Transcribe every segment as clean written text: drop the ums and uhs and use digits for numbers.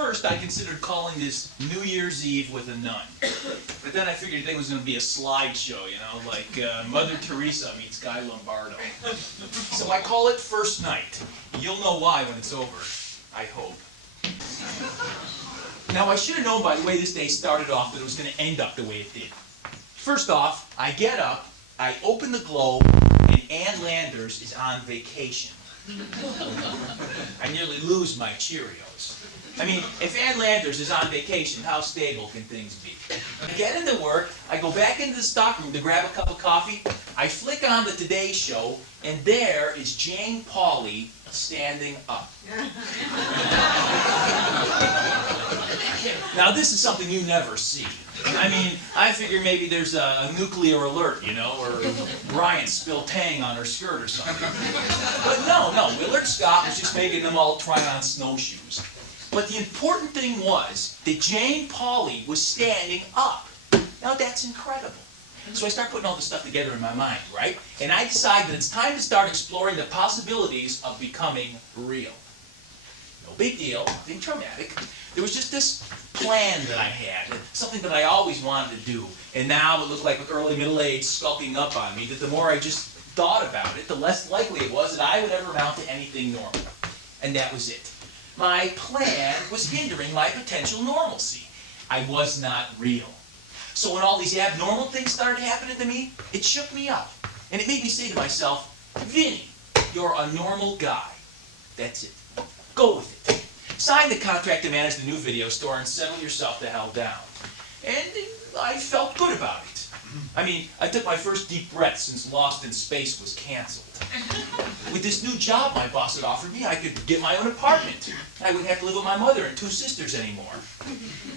first, I considered calling this New Year's Eve with a nun. But then I figured the thing was going to be a slideshow, you know, like Mother Teresa meets Guy Lombardo. So I call it First Night. You'll know why when it's over, I hope. Now, I should have known by the way this day started off that it was going to end up the way it did. First off, I get up, I open the Globe, and Ann Landers is on vacation. I nearly lose my Cheerios. I mean, if Ann Landers is on vacation, how stable can things be? I get into work, I go back into the stockroom to grab a cup of coffee, I flick on the Today Show, and there is Jane Pauley standing up. Now, this is something you never see. I mean, I figure maybe there's a nuclear alert, you know, or Bryant spilled Tang on her skirt or something. But no, Willard Scott was just making them all try on snowshoes. But the important thing was that Jane Pauley was standing up. Now, that's incredible. So I start putting all this stuff together in my mind, right? And I decide that it's time to start exploring the possibilities of becoming real. No big deal, nothing traumatic. There was just this plan that I had, something that I always wanted to do. And now it looked like with early middle age skulking up on me, that the more I just thought about it, the less likely it was that I would ever amount to anything normal. And that was it. My plan was hindering my potential normalcy. I was not real. So when all these abnormal things started happening to me, it shook me up. And it made me say to myself, Vinny, you're a normal guy. That's it. Go with it. Sign the contract to manage the new video store and settle yourself the hell down. And I felt good about it. I mean, I took my first deep breath since Lost in Space was canceled. With this new job my boss had offered me, I could get my own apartment. I wouldn't have to live with my mother and two sisters anymore.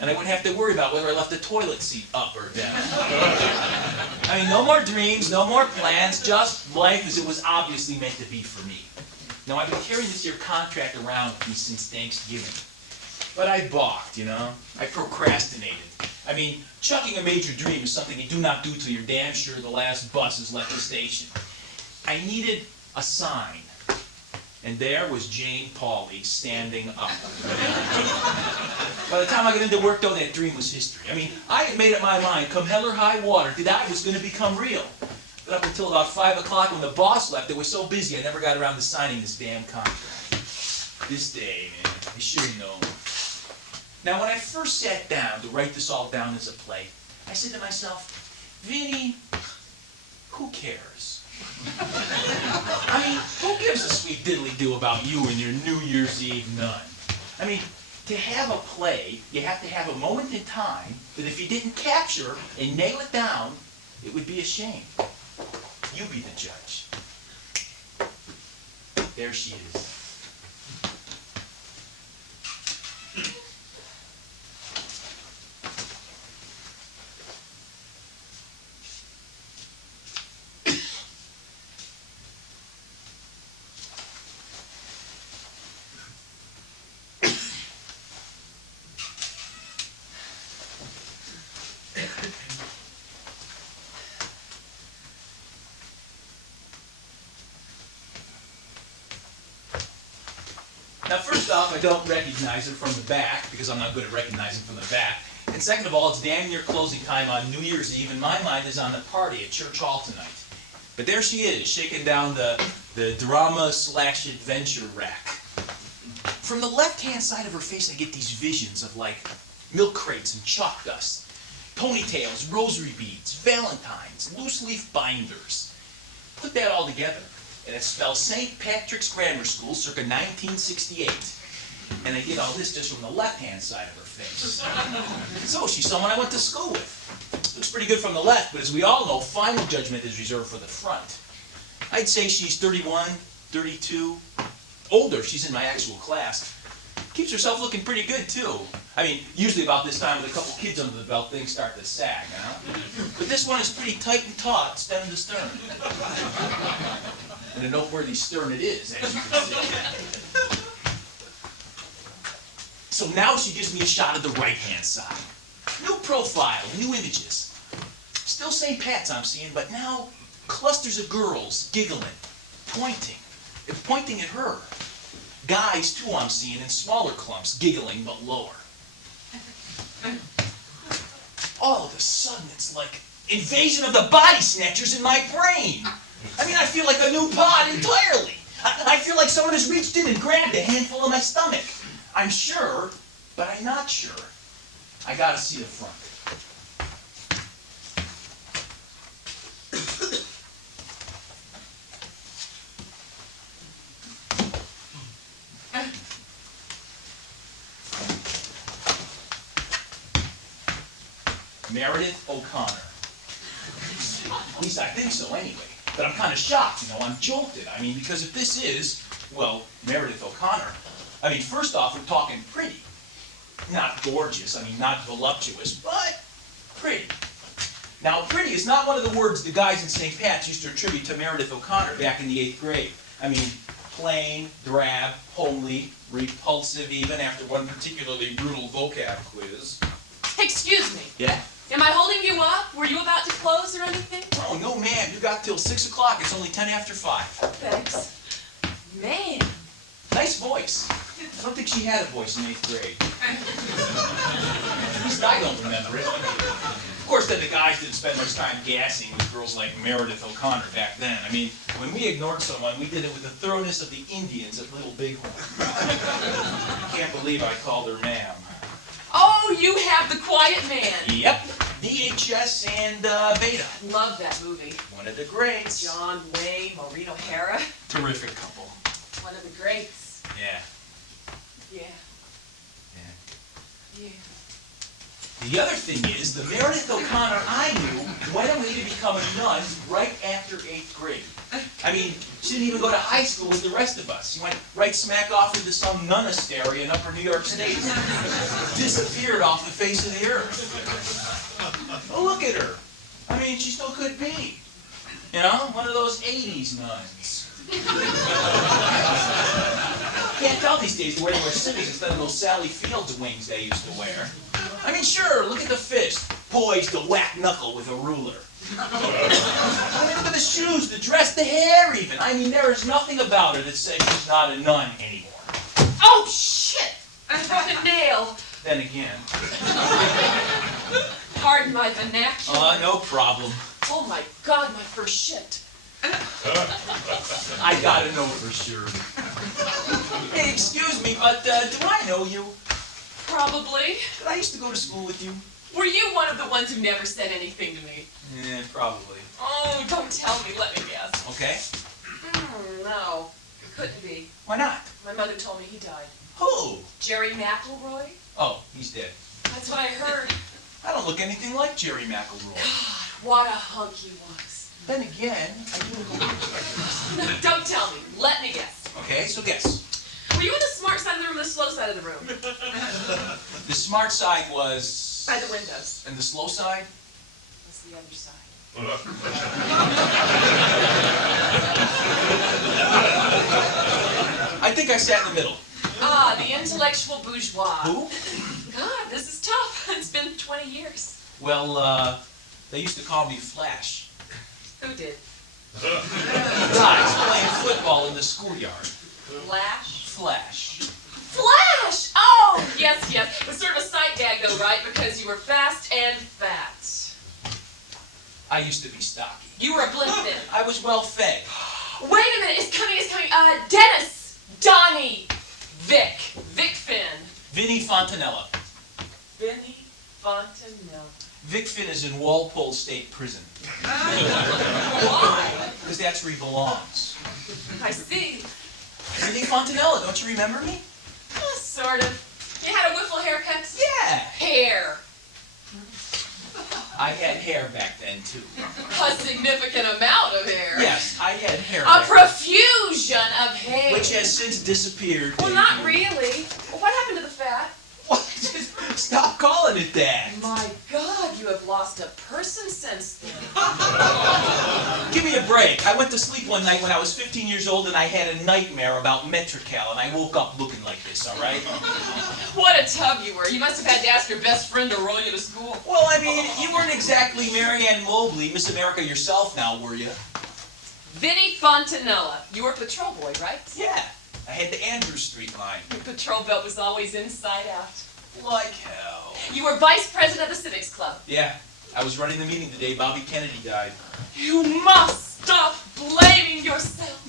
And I wouldn't have to worry about whether I left the toilet seat up or down. I mean, no more dreams, no more plans, just life as it was obviously meant to be for me. Now, I've been carrying this here contract around with me since Thanksgiving. But I balked, you know? I procrastinated. I mean, chucking a major dream is something you do not do till you're damn sure the last bus has left the station. I needed a sign. And there was Jane Pauley standing up. By the time I got into work, though, that dream was history. I mean, I had made up my mind, come hell or high water, that I was going to become real. But up until about 5 o'clock when the boss left, it was so busy I never got around to signing this damn contract. This day, man, I should have known. Now, when I first sat down to write this all down as a play, I said to myself, Vinny, who cares? I mean, who gives a sweet diddly-do about you and your New Year's Eve nun? I mean, to have a play, you have to have a moment in time that if you didn't capture and nail it down, it would be a shame. You be the judge. There she is. Now, first off, I don't recognize her from the back, because I'm not good at recognizing from the back. And second of all, it's damn near closing time on New Year's Eve, and my mind is on the party at Church Hall tonight. But there she is, shaking down the drama/adventure rack. From the left-hand side of her face, I get these visions of, like, milk crates and chalk dust, ponytails, rosary beads, valentines, loose-leaf binders. Put that all together, and it spells St. Patrick's Grammar School, circa 1968. And I get all this just from the left-hand side of her face. So she's someone I went to school with. Looks pretty good from the left, but as we all know, final judgment is reserved for the front. I'd say she's 31, 32. Older, she's in my actual class. Keeps herself looking pretty good, too. I mean, usually about this time with a couple kids under the belt, things start to sag, But this one is pretty tight and taut, stem to stern. And a noteworthy stern it is, as you can see. So now she gives me a shot of the right-hand side. New profile, new images. Still St. Pat's I'm seeing, but now clusters of girls giggling, pointing. They're pointing at her. Guys, too, I'm seeing in smaller clumps, giggling but lower. All of a sudden, it's like invasion of the body snatchers in my brain. I mean, I feel like a new pod entirely. I feel like someone has reached in and grabbed a handful of my stomach. I'm sure, but I'm not sure. I gotta see the front. Meredith O'Connor. At least I think so anyway. But I'm kind of shocked, I'm jolted. I mean, because if this is, well, Meredith O'Connor, I mean, first off, we're talking pretty. Not gorgeous, not voluptuous, but pretty. Now, pretty is not one of the words the guys in St. Pat's used to attribute to Meredith O'Connor back in the 8th grade. I mean, plain, drab, homely, repulsive even after one particularly brutal vocab quiz. Excuse me. Yeah? Am I holding you up? Were you about to close or anything? Oh, no, ma'am. You got till 6 o'clock. It's only 10 after 5. Thanks. Man. Nice voice. I don't think she had a voice in 8th grade. At least I don't remember it. Of course, then the guys didn't spend much time gassing with girls like Meredith O'Connor back then. I mean, when we ignored someone, we did it with the thoroughness of the Indians at Little Bighorn. Can't believe I called her ma'am. Oh, you have The Quiet Man. Yep. VHS and Beta. Love that movie. One of the greats. John Wayne, Maureen O'Hara. Terrific couple. One of the greats. Yeah. Yeah. Yeah. Yeah. The other thing is, the Meredith O'Connor I knew went away to become a nun right after 8th grade. I mean, she didn't even go to high school with the rest of us. She went right smack off into some nunastery in upper New York State. Disappeared off the face of the earth. Oh, look at her. I mean, she still could be. One of those 80s nuns. Can't tell these days the way they wear civvies instead of those Sally Fields wings they used to wear. I mean, sure, look at the fist, poised to whack knuckle with a ruler. I mean, look at the shoes, the dress, the hair even. I mean, there is nothing about her that says she's not a nun anymore. Oh, shit! I broke a nail. Then again. Pardon my vernacular. No problem. Oh my God, my first shit. I gotta know for sure. Hey, excuse me, but do I know you? Probably. Did I used to go to school with you? Were you one of the ones who never said anything to me? Yeah, probably. Oh, don't tell me. Let me guess. Okay. No, it couldn't be. Why not? My mother told me he died. Who? Jerry McElroy? Oh, he's dead. That's what I heard. I don't look anything like Jerry McElroy. God, what a hunk he was. Then again, I do. No, don't tell me. Let me guess. Okay, so guess. Were you on the smart side of the room or the slow side of the room? The smart side was... By the windows. And the slow side? That's the other side. I think I sat in the middle. Ah, the intellectual bourgeois. Who? God, this is tough. It's been 20 years. Well, they used to call me Flash. Who did? Guys playing football in the schoolyard. Flash? Flash. Flash! Oh, yes, yes. It was sort of a sight gag, though, right? Because you were fast and fat. I used to be stocky. You were a blimp then. I was well fed. Wait a minute, it's coming. Dennis, Donnie, Vic Finn. Vinnie Fontanella. Vinnie Fontanella. Vic Finn is in Walpole State Prison. Why? Because that's where he belongs. I see. Vinnie Fontanella, don't you remember me? Sort of. You had a wiffle haircut? Yeah. Hair. I had hair back then, too. A significant amount of hair. Yes, I had hair A back profusion of hair. then, which has since disappeared. Well, not really. Well, what happened to the fat? What? Stop calling it that. My God, you have lost a person since then. Give me a break. I went to sleep one night when I was 15 years old and I had a nightmare about Metrical and I woke up looking like this, all right? What a tub you were. You must have had to ask your best friend to roll you to school. Well, I mean, you weren't exactly Mary Ann Mobley, Miss America yourself now, were you? Vinnie Fontanella. You were a patrol boy, right? Yeah. I had the Andrew Street line. Your patrol belt was always inside out. Like hell. You were vice president of the Civics Club. Yeah, I was running the meeting the day Bobby Kennedy died. You must stop blaming yourself.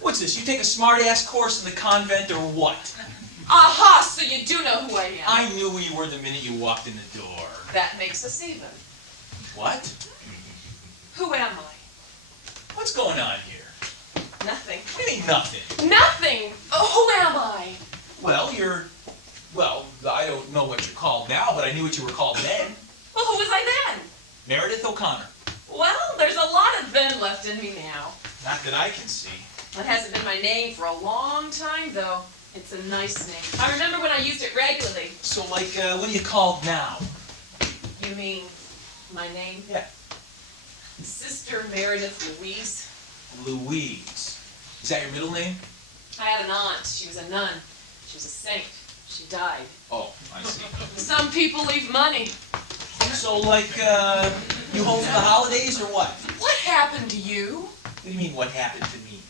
What's this? You take a smart-ass course in the convent or what? Aha, so you do know who I am. I knew who you were the minute you walked in the door. That makes us even. What? Who am I? What's going on here? Nothing. What do you mean nothing? Nothing! Oh, who am I? Well, well, I don't know what you're called now, but I knew what you were called then. Well, who was I then? Meredith O'Connor. Well, there's a lot of then left in me now. Not that I can see. That hasn't been my name for a long time, though. It's a nice name. I remember when I used it regularly. So, like, what are you called now? You mean my name? Yeah. Sister Meredith Louise. Louise. Is that your middle name? I had an aunt. She was a nun. She was a saint. She died. Oh, I see. Some people leave money. So, like, you home for the holidays or what? What happened to you? What do you mean, what happened to me?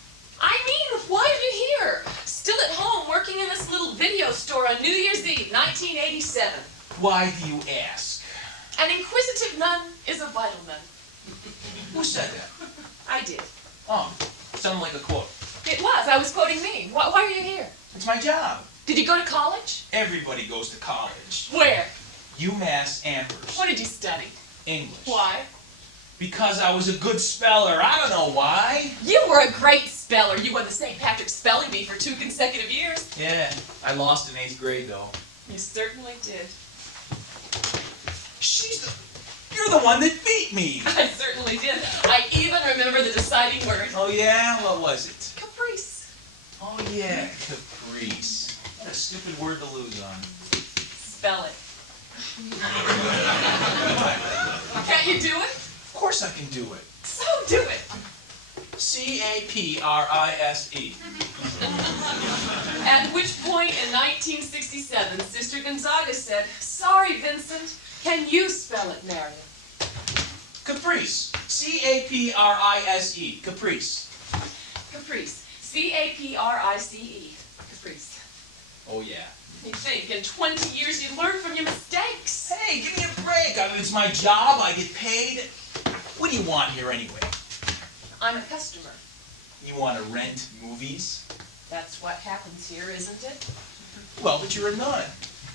I mean, why are you here? Still at home working in this little video store on New Year's Eve, 1987. Why do you ask? An inquisitive nun is a vital nun. Who said that? I did. Oh, sounded like a quote. It was. I was quoting me. Why are you here? It's my job. Did you go to college? Everybody goes to college. Where? UMass Amherst. What did you study? English. Why? Because I was a good speller. I don't know why. You were a great speller. You won the St. Patrick's Spelling Bee for 2 consecutive years. Yeah, I lost in 8th grade, though. You certainly did. You're the one that beat me. I certainly did. I even remember the deciding word. Oh, yeah? What was it? Caprice. Oh, yeah, caprice. What a stupid word to lose on. Spell it. Can't you do it? Of course I can do it. So do it. C-A-P-R-I-S-E. At which point in 1967, Sister Gonzaga said, "Sorry, Vincent. Can you spell it, Marion?" Caprice. C-A-P-R-I-S-E. Caprice. Caprice. C-A-P-R-I-C-E. Caprice. Oh, yeah. You'd think in 20 years you'd learn from your mistakes. Hey, give me a break. I mean, it's my job. I get paid. What do you want here anyway? I'm a customer. You want to rent movies? That's what happens here, isn't it? Well, but you're a nun.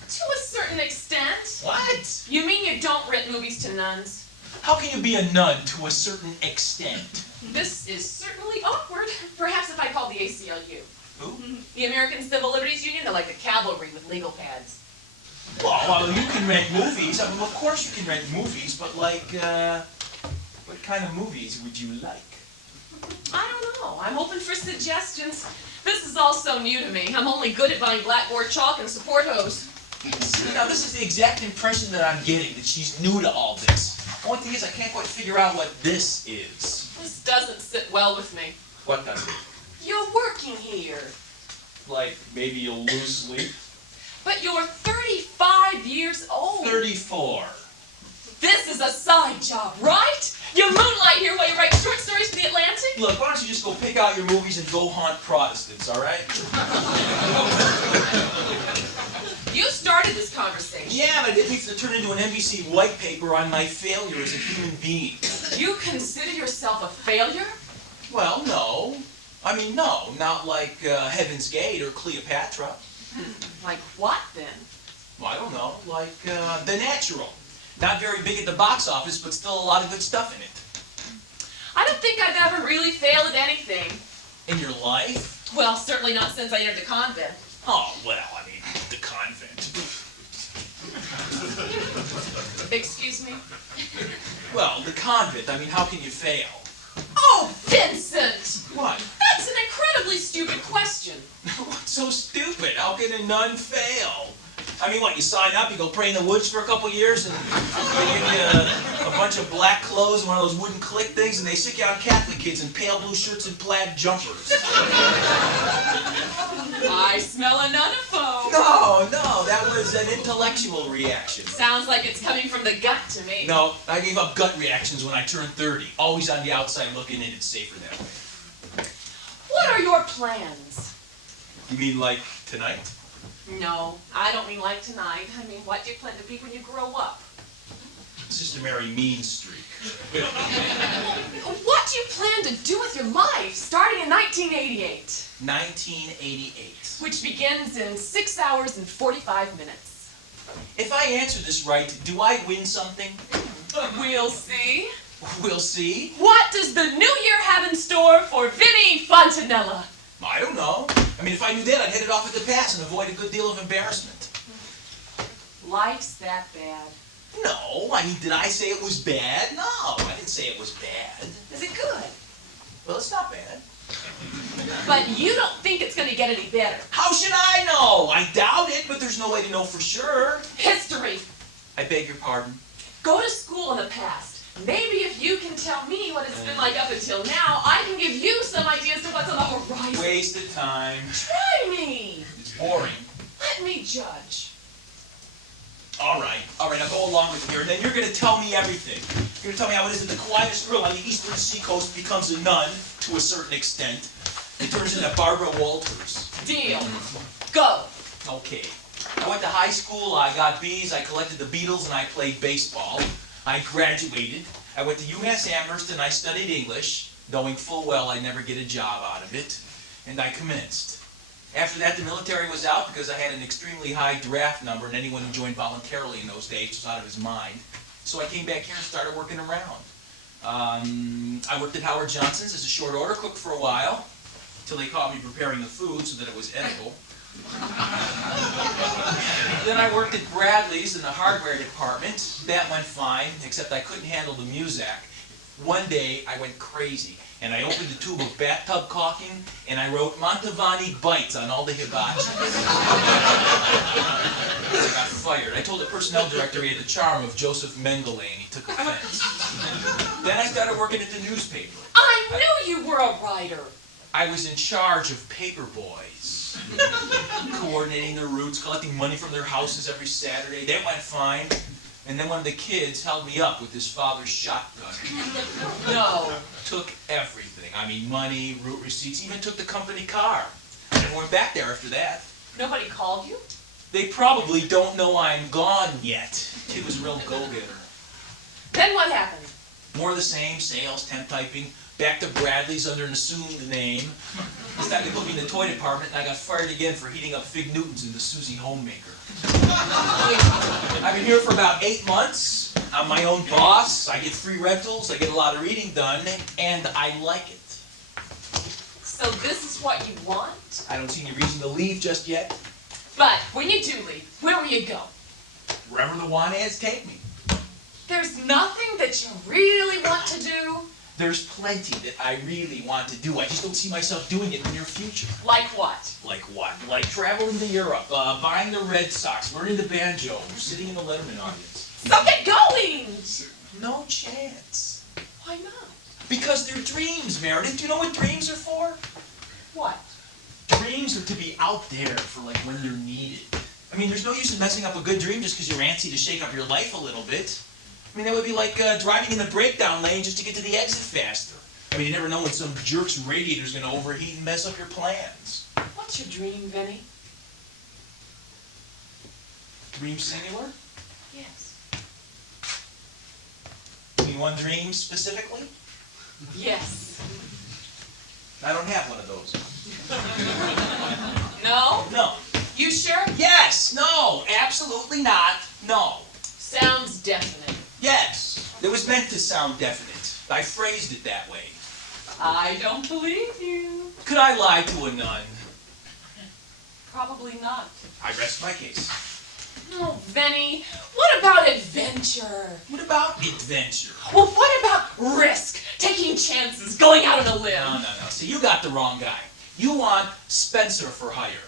To a certain extent. What? You mean you don't rent movies to nuns? How can you be a nun to a certain extent? This is certainly awkward. Perhaps if I called the ACLU. Who? The American Civil Liberties Union. They're like the cavalry with legal pads. Well, you can rent movies. I mean, of course you can rent movies, but like, what kind of movies would you like? I don't know. I'm open for suggestions. This is all so new to me. I'm only good at buying blackboard chalk and support hose. See, now this is the exact impression that I'm getting, that she's new to all this. The only thing is, I can't quite figure out what this is. This doesn't sit well with me. What does it? You're working here. Like, maybe you'll lose sleep? But you're 35 years old. 34. This is a side job, right? You moonlight here while you write short stories for the Atlantic? Look, why don't you just go pick out your movies and go haunt Protestants, all right? You started this conversation. Yeah, but it needs to turn into an NBC white paper on my failure as a human being. You consider yourself a failure? Well, no. I mean, no, not like Heaven's Gate or Cleopatra. Like what, then? Well, I don't know, like The Natural. Not very big at the box office, but still a lot of good stuff in it. I don't think I've ever really failed at anything. In your life? Well, certainly not since I entered the convent. Oh, well, I mean, the convent. Excuse me? Well, the convent, I mean, how can you fail? Oh, Vincent! What? That's an incredibly stupid question. What's so stupid? How can a nun fail? I mean, what, you sign up, you go pray in the woods for a couple years, and they give you a bunch of black clothes and one of those wooden click things, and they stick you out Catholic kids in pale blue shirts and plaid jumpers. I smell a nunophobe. No, that was an intellectual reaction. Sounds like it's coming from the gut to me. No, I gave up gut reactions when I turned 30. Always on the outside looking in, it's safer that way. What are your plans? You mean like tonight? No, I don't mean like tonight. I mean, what do you plan to be when you grow up? Sister Mary Mean Streak. What do you plan to do with your life starting in 1988? 1988. Which begins in 6 hours and 45 minutes. If I answer this right, do I win something? We'll see. We'll see. What does the new year have in store for Vinnie Fontanella? I don't know. I mean, if I knew that, I'd head it off at the pass and avoid a good deal of embarrassment. Life's that bad. No, I mean, did I say it was bad? No, I didn't say it was bad. Is it good? Well, it's not bad. But you don't think it's going to get any better. How should I know? I doubt it, but there's no way to know for sure. History. I beg your pardon? Go to school in the past. Maybe if you can tell me what it's been like up until now, I can give you some ideas of what's on the horizon. Waste of time. Try me. It's boring. Let me judge. All right, I'll go along with you here, and then you're going to tell me everything. You're going to tell me how it is that the quietest girl on the eastern seacoast becomes a nun, to a certain extent, and turns into Barbara Walters. Deal. Go. Okay. I went to high school, I got B's, I collected the Beatles, and I played baseball. I graduated. I went to UMass Amherst, and I studied English, knowing full well I'd never get a job out of it, and I commenced. After that, the military was out because I had an extremely high draft number, and anyone who joined voluntarily in those days was out of his mind. So I came back here and started working around. I worked at Howard Johnson's as a short order cook for a while, till they caught me preparing the food so that it was edible. Then I worked at Bradley's in the hardware department. That went fine, except I couldn't handle the muzak. One day, I went crazy, and I opened a tube of bathtub caulking, and I wrote Mantovani Bites on all the hibachi. I got fired. I told the personnel director he had the charm of Joseph Mengele, and he took offense. Then I started working at the newspaper. I knew you were a writer. I was in charge of paper boys, coordinating their routes, collecting money from their houses every Saturday. That went fine. And then one of the kids held me up with his father's shotgun. No. Took everything. I mean, money, route receipts, even took the company car. I never went back there after that. Nobody called you? They probably don't know I'm gone yet. Kid was a real go-getter. Then what happened? More of the same, sales, temp typing, back to Bradley's under an assumed name. This time they put me in the toy department, and I got fired again for heating up Fig Newtons in the Susie Homemaker. I've been here for about 8 months. I'm my own boss. I get free rentals. I get a lot of reading done, and I like it. So this is what you want? I don't see any reason to leave just yet. But when you do leave, where will you go? Wherever the want ads take me. There's nothing that you really want to do? There's plenty that I really want to do. I just don't see myself doing it in the near future. Like what? Like what? Like traveling to Europe, buying the Red Sox, learning the banjo, sitting in the Letterman audience. So get going! No chance. Why not? Because they're dreams, Meredith. Do you know what dreams are for? What? Dreams are to be out there for like when you're needed. I mean, there's no use in messing up a good dream just because you're antsy to shake up your life a little bit. I mean, that would be like driving in the breakdown lane just to get to the exit faster. I mean, you never know when some jerk's radiator's going to overheat and mess up your plans. What's your dream, Vinnie? Dream singular? Yes. You mean one dream specifically? Yes. I don't have one of those. No? No. You sure? Yes. No. Absolutely not. No. Sounds definite. Yes. It was meant to sound definite. I phrased it that way. I don't believe you. Could I lie to a nun? Probably not. I rest my case. Oh, Vinnie, what about adventure? What about adventure? Well, what about risk? Taking chances, going out on a limb? No. See, you got the wrong guy. You want Spencer for hire.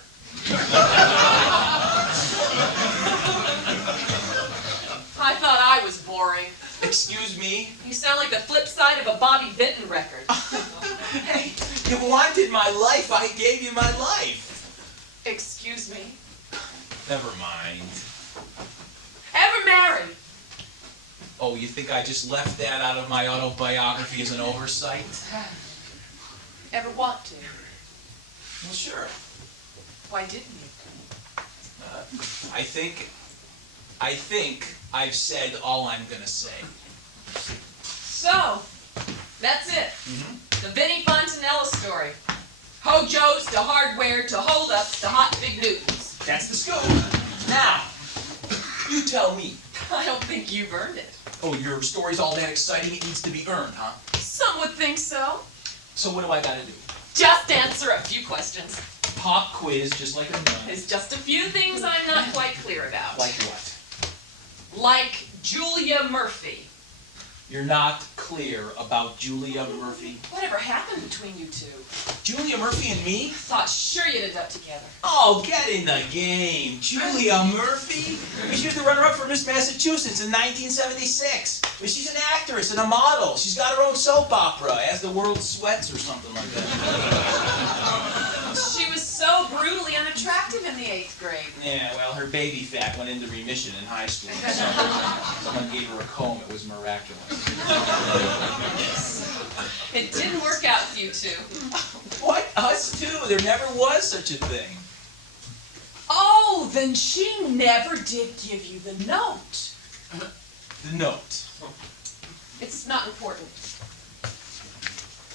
I thought I was boring. Excuse me? You sound like the flip side of a Bobby Vinton record. Hey, you wanted my life. I gave you my life. Excuse me. Never mind. Ever married? Oh, you think I just left that out of my autobiography as an oversight? Ever want to? Well, sure. Why didn't you? I think I've said all I'm gonna say. So, that's it. The Vinnie Fontanella story. Hojos to hardware to holdups to hot big Newtons. That's the scoop. Now, you tell me. I don't think you've earned it. Oh, your story's all that exciting, it needs to be earned, huh? Some would think so. So what do I gotta do? Just answer a few questions. Pop quiz, just like I'm done. There's just a few things I'm not quite clear about. Like what? Like Julia Murphy. You're not clear about Julia Murphy. Whatever happened between you two? Julia Murphy and me? Thought sure you'd end up together. Oh, get in the game. Julia Murphy? She was the runner-up for Miss Massachusetts in 1976. But she's an actress and a model. She's got her own soap opera, As the World Sweats or something like that. She was so brutally unattractive in the 8th grade. Yeah, well, her baby fat went into remission in high school. Someone gave her a comb. It was miraculous. It didn't work out for you two. What? Us too? There never was such a thing. Oh, then she never did give you the note. The note. It's not important.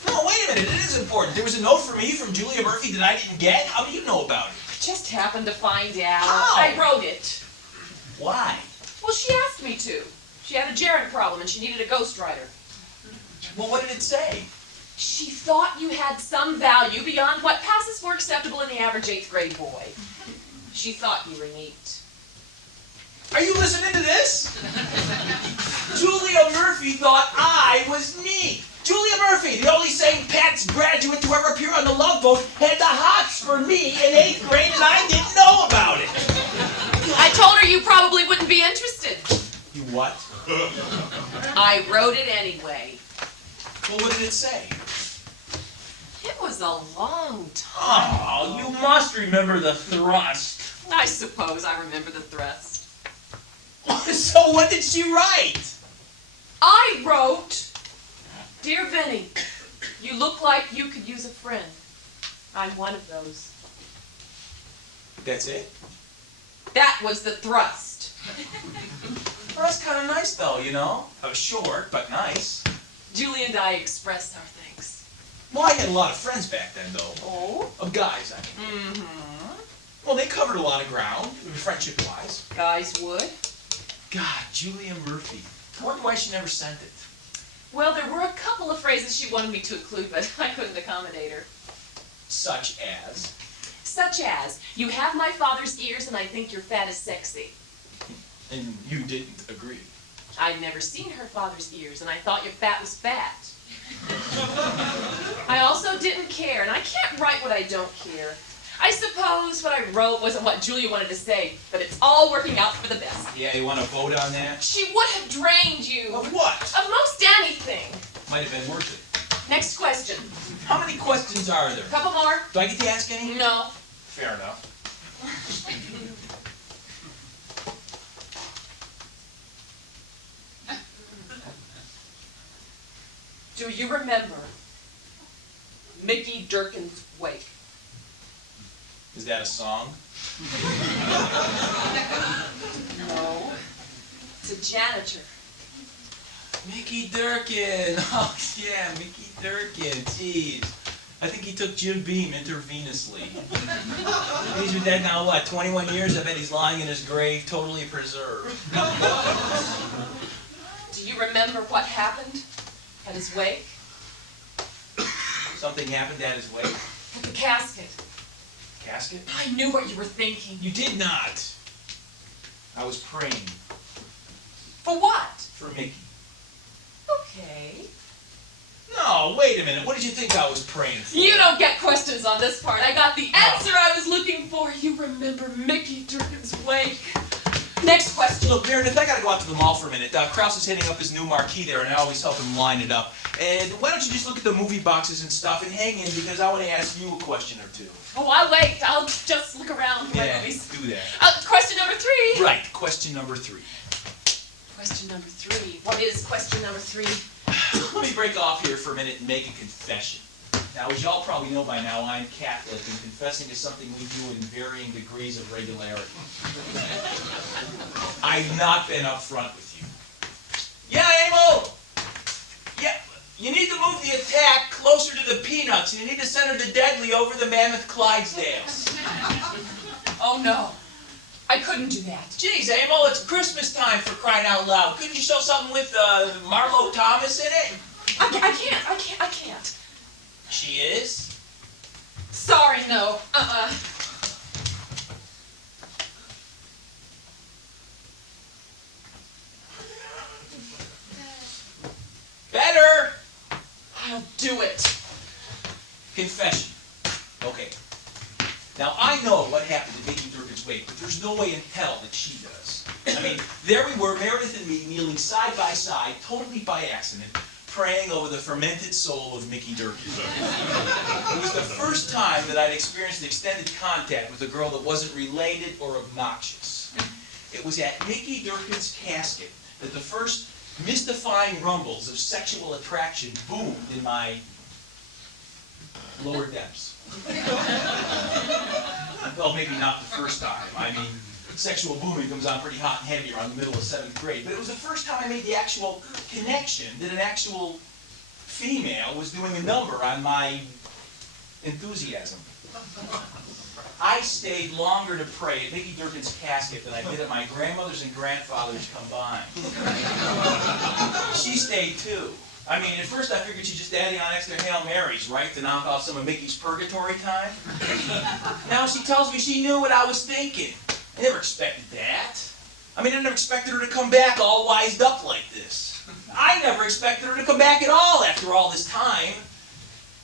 No, wait a minute. It is important. There was a note for me from Julia Murphy that I didn't get. How do you know about it? I just happened to find out. How? I wrote it. Why? Well, she asked me to. She had a gerund problem and she needed a ghostwriter. Well, what did it say? She thought you had some value beyond what passes for acceptable in the average 8th grade boy. She thought you were neat. Are you listening to this? Julia Murphy thought I was neat. Julia Murphy, the only St. Pat's graduate to ever appear on the Love Boat, had the hots for me in 8th grade and I didn't know about it. I told her you probably wouldn't be interested. You what? I wrote it anyway. Well, what did it say? It was a long time. Oh, you must remember the thrust. I suppose I remember the thrust. So what did she write? I wrote, Dear Vinny, you look like you could use a friend. I'm one of those. That's it? That was the thrust. Well, that's kind of nice, though, you know? Short, but nice. Julie and I expressed our thanks. Well, I had a lot of friends back then, though. Oh? Of guys, I mean. Well, they covered a lot of ground, friendship-wise. Guys would. God, Julia Murphy. I wonder why she never sent it. Well, there were a couple of phrases she wanted me to include, but I couldn't accommodate her. Such as? Such as, you have my father's ears and I think your fat is sexy. And you didn't agree. I'd never seen her father's ears and I thought your fat was fat. I also didn't care, and I can't write what I don't care. I suppose what I wrote wasn't what Julia wanted to say, but it's all working out for the best. Yeah, you want to vote on that? She would have drained you. Of what? Of most anything. Might have been worth it. Next question. How many questions are there? Couple more? Do I get to ask any? No. Fair enough. Do you remember Mickey Durkin's Wake? Is that a song? No. It's a janitor. Mickey Durkin. Oh, yeah, Mickey Durkin. Jeez. I think he took Jim Beam intravenously. He's been dead now, what, 21 years? I bet he's lying in his grave, totally preserved. Do you remember what happened at his wake? Something happened at his wake? At the casket. Casket? I knew what you were thinking. You did not. I was praying For what? for Mickey. Okay. No, wait a minute. What did you think I was praying for? You don't get questions on this part. I got the answer I was looking for. You remember Mickey Durkin's Wake. Next question. Look, Meredith, I gotta go out to the mall for a minute. Krause is hitting up his new marquee there, and I always help him line it up. And why don't you just look at the movie boxes and stuff and hang in, because I want to ask you a question or two. Oh, I'll wait. I'll just look around for my Yeah, movies. do that. Question number 3. Right, question number 3. Question number 3. What is question number 3? Let me break off here for a minute and make a confession. Now, as y'all probably know by now, I'm Catholic, and confessing is something we do in varying degrees of regularity. I've not been upfront with you. Yeah, Emil! Yeah, you need to move the attack closer to the peanuts, and you need to send her to Deadly over the Mammoth Clydesdales. Oh no, I couldn't do that. Jeez, Emil, it's Christmas time for crying out loud. Couldn't you show something with Marlo Thomas in it? I can't. She is? Sorry, no. Better! I'll do it. Confession. Okay. Now, I know what happened to Mickey Durkin's wake, but there's no way in hell that she does. I mean, there we were, Meredith and me, kneeling side by side, totally by accident, praying over the fermented soul of Mickey Durkin. It was the first time that I'd experienced extended contact with a girl that wasn't related or obnoxious. It was at Mickey Durkin's casket that the first mystifying rumbles of sexual attraction boomed in my lower depths. Well, maybe not the first time. I mean, sexual booming comes on pretty hot and heavy around the middle of 7th grade. But it was the first time I made the actual connection that an actual female was doing a number on my enthusiasm. I stayed longer to pray at Mickey Durkin's casket than I did at my grandmother's and grandfather's combined. She stayed too. I mean, at first I figured she's just adding on extra Hail Marys, right, to knock off some of Mickey's purgatory time. Now she tells me she knew what I was thinking. I never expected that. I mean, I never expected her to come back all wised up like this. I never expected her to come back at all after all this time.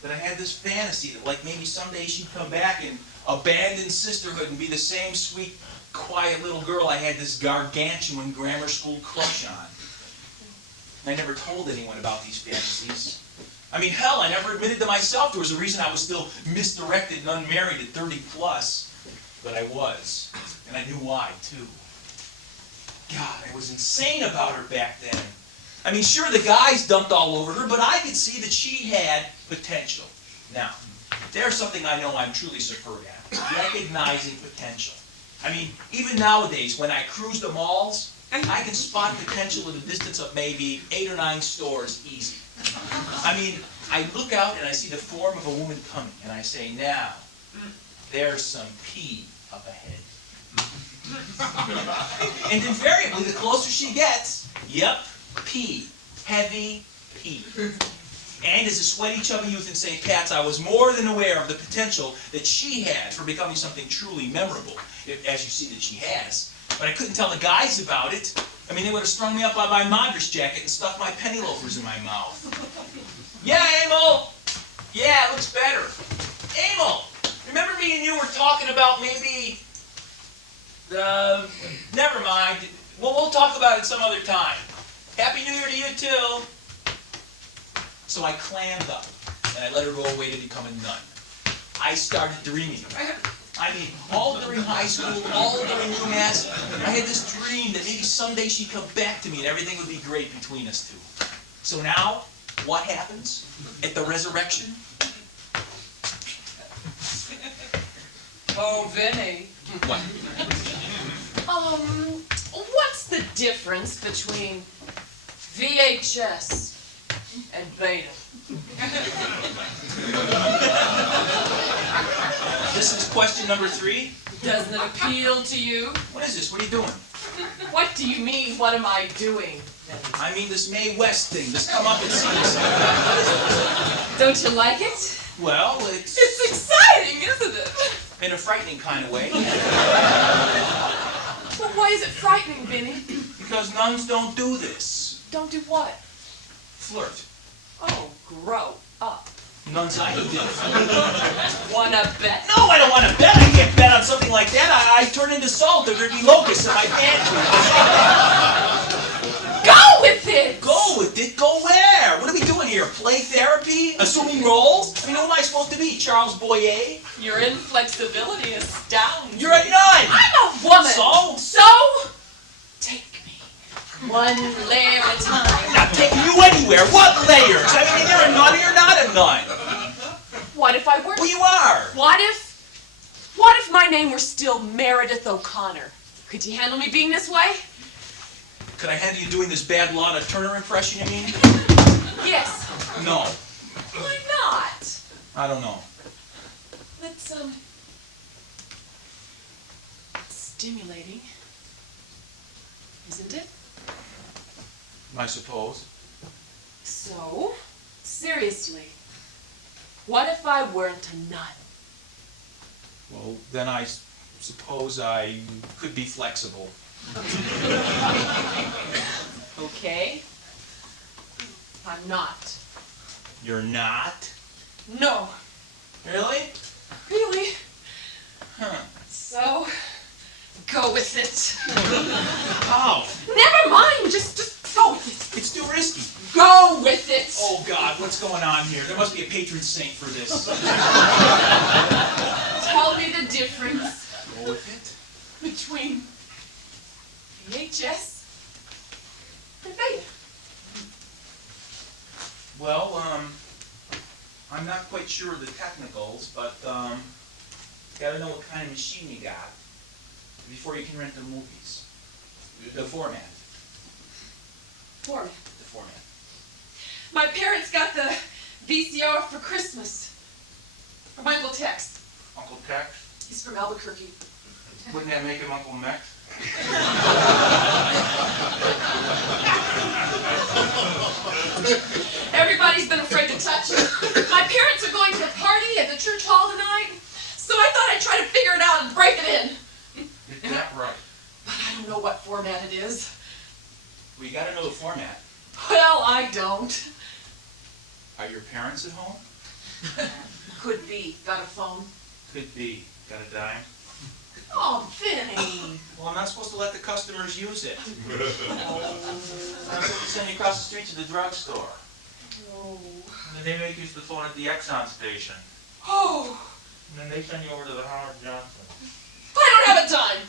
But I had this fantasy that, like, maybe someday she'd come back and abandon sisterhood and be the same sweet, quiet little girl I had this gargantuan grammar school crush on. And I never told anyone about these fantasies. I mean, hell, I never admitted to myself there was a reason I was still misdirected and unmarried at 30 plus. But I was. And I knew why, too. God, I was insane about her back then. I mean, sure, the guys dumped all over her, but I could see that she had potential. Now, there's something I know I'm truly superb at. Recognizing potential. I mean, even nowadays, when I cruise the malls, I can spot potential at a distance of maybe 8 or 9 stores easy. I mean, I look out and I see the form of a woman coming, and I say, now, there's some pee up ahead. And invariably, the closer she gets, yep, pee. Heavy pee. And as a sweaty, chubby youth in St. Pat's, I was more than aware of the potential that she had for becoming something truly memorable, as you see that she has. But I couldn't tell the guys about it. I mean, they would have strung me up by my Madras jacket and stuffed my penny loafers in my mouth. Yeah, Emil! Yeah, it looks better. Emil! Remember me and you were talking about maybe... never mind. Well, we'll talk about it some other time. Happy New Year to you, too. So I clammed up, and I let her go away to become a nun. I started dreaming. I mean, all during high school, all during UMass, I had this dream that maybe someday she'd come back to me and everything would be great between us two. So now, what happens at the resurrection? Oh, Vinny. What? What's the difference between VHS and Beta? This is question number 3. Doesn't it appeal to you? What is this? What are you doing? What do you mean, what am I doing? I mean this Mae West thing, this come up and see this. Don't you like it? Well, it's exciting, isn't it? in a frightening kind of way. Well, why is it frightening, Vinny? Because nuns don't do this. Don't do what? Flirt. Oh, grow up. Nuns I do. Wanna bet? No, I don't want to bet. I can't bet on something like that. I turn into salt. There'd be locusts in my pantry. Go with it! Go with it? Go where? What are we doing here? Play therapy? Assuming roles? I mean, who am I supposed to be? Charles Boyer? Your inflexibility astounds. You're a nun! I'm a woman! So? Take me. One layer at a time. I'm not taking you anywhere. What layers? I mean, you're a nun or you're not a nun. What if I weren't? Well, you are. What if my name were still Meredith O'Connor? Could you handle me being this way? Could I handle you doing this bad Lana Turner impression, you mean? Yes. No. Why not? I don't know. Let's, stimulating, isn't it? I suppose. So, seriously, what if I weren't a nun? Well, then I suppose I could be flexible. Okay. I'm not. You're not? No. Really? Really? Huh. So, go with it. Oh, Never mind, just go with it. it's too risky. Go with it. Oh, God, what's going on here? There must be a patron saint for this. Tell me the difference Go with it. between VHS and Beta. Well, I'm not quite sure of the technicals, but, gotta know what kind of machine you got before you can rent the movies. The format. Format. The format. My parents got the VCR for Christmas from Uncle Tex. Uncle Tex? He's from Albuquerque. Wouldn't that make him Uncle Mex? Everybody's been afraid to touch it. My parents are going to a party at the church hall tonight, so I thought I'd try to figure it out and break it in. Get that right. But I don't know what format it is. Well, you gotta know the format. Well, I don't. Are your parents at home? Could be. Got a phone? Could be. Got a dime? Oh, Vinny. Well, I'm not supposed to let the customers use it. I'm supposed to send you across the street to the drugstore. Oh. And then they make you use the phone at the Exxon station. Oh. And then they send you over to the Howard Johnson. I don't have a dime.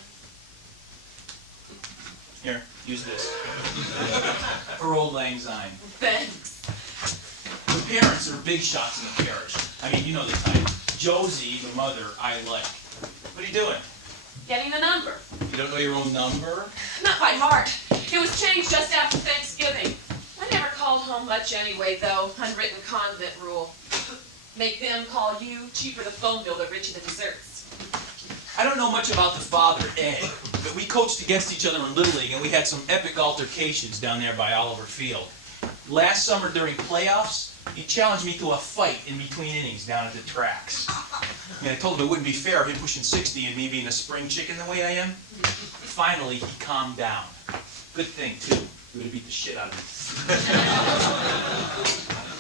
Here, use this. For old lang syne. Thanks. The parents are big shots in the parish. I mean, you know the type. Josie, the mother, I like. What are you doing? Getting the number. You don't know your own number? Not by heart. It was changed just after Thanksgiving. I never called home much anyway, though. Unwritten convent rule. Make them call you, cheaper the phone bill, the richer the desserts. I don't know much about the father, Ed, but we coached against each other in Little League, and we had some epic altercations down there by Oliver Field. Last summer during playoffs, he challenged me to a fight in between innings down at the tracks. I mean, I told him it wouldn't be fair, him pushing 60 and me being a spring chicken the way I am. Finally, he calmed down. Good thing, too. He would have beat the shit out of me.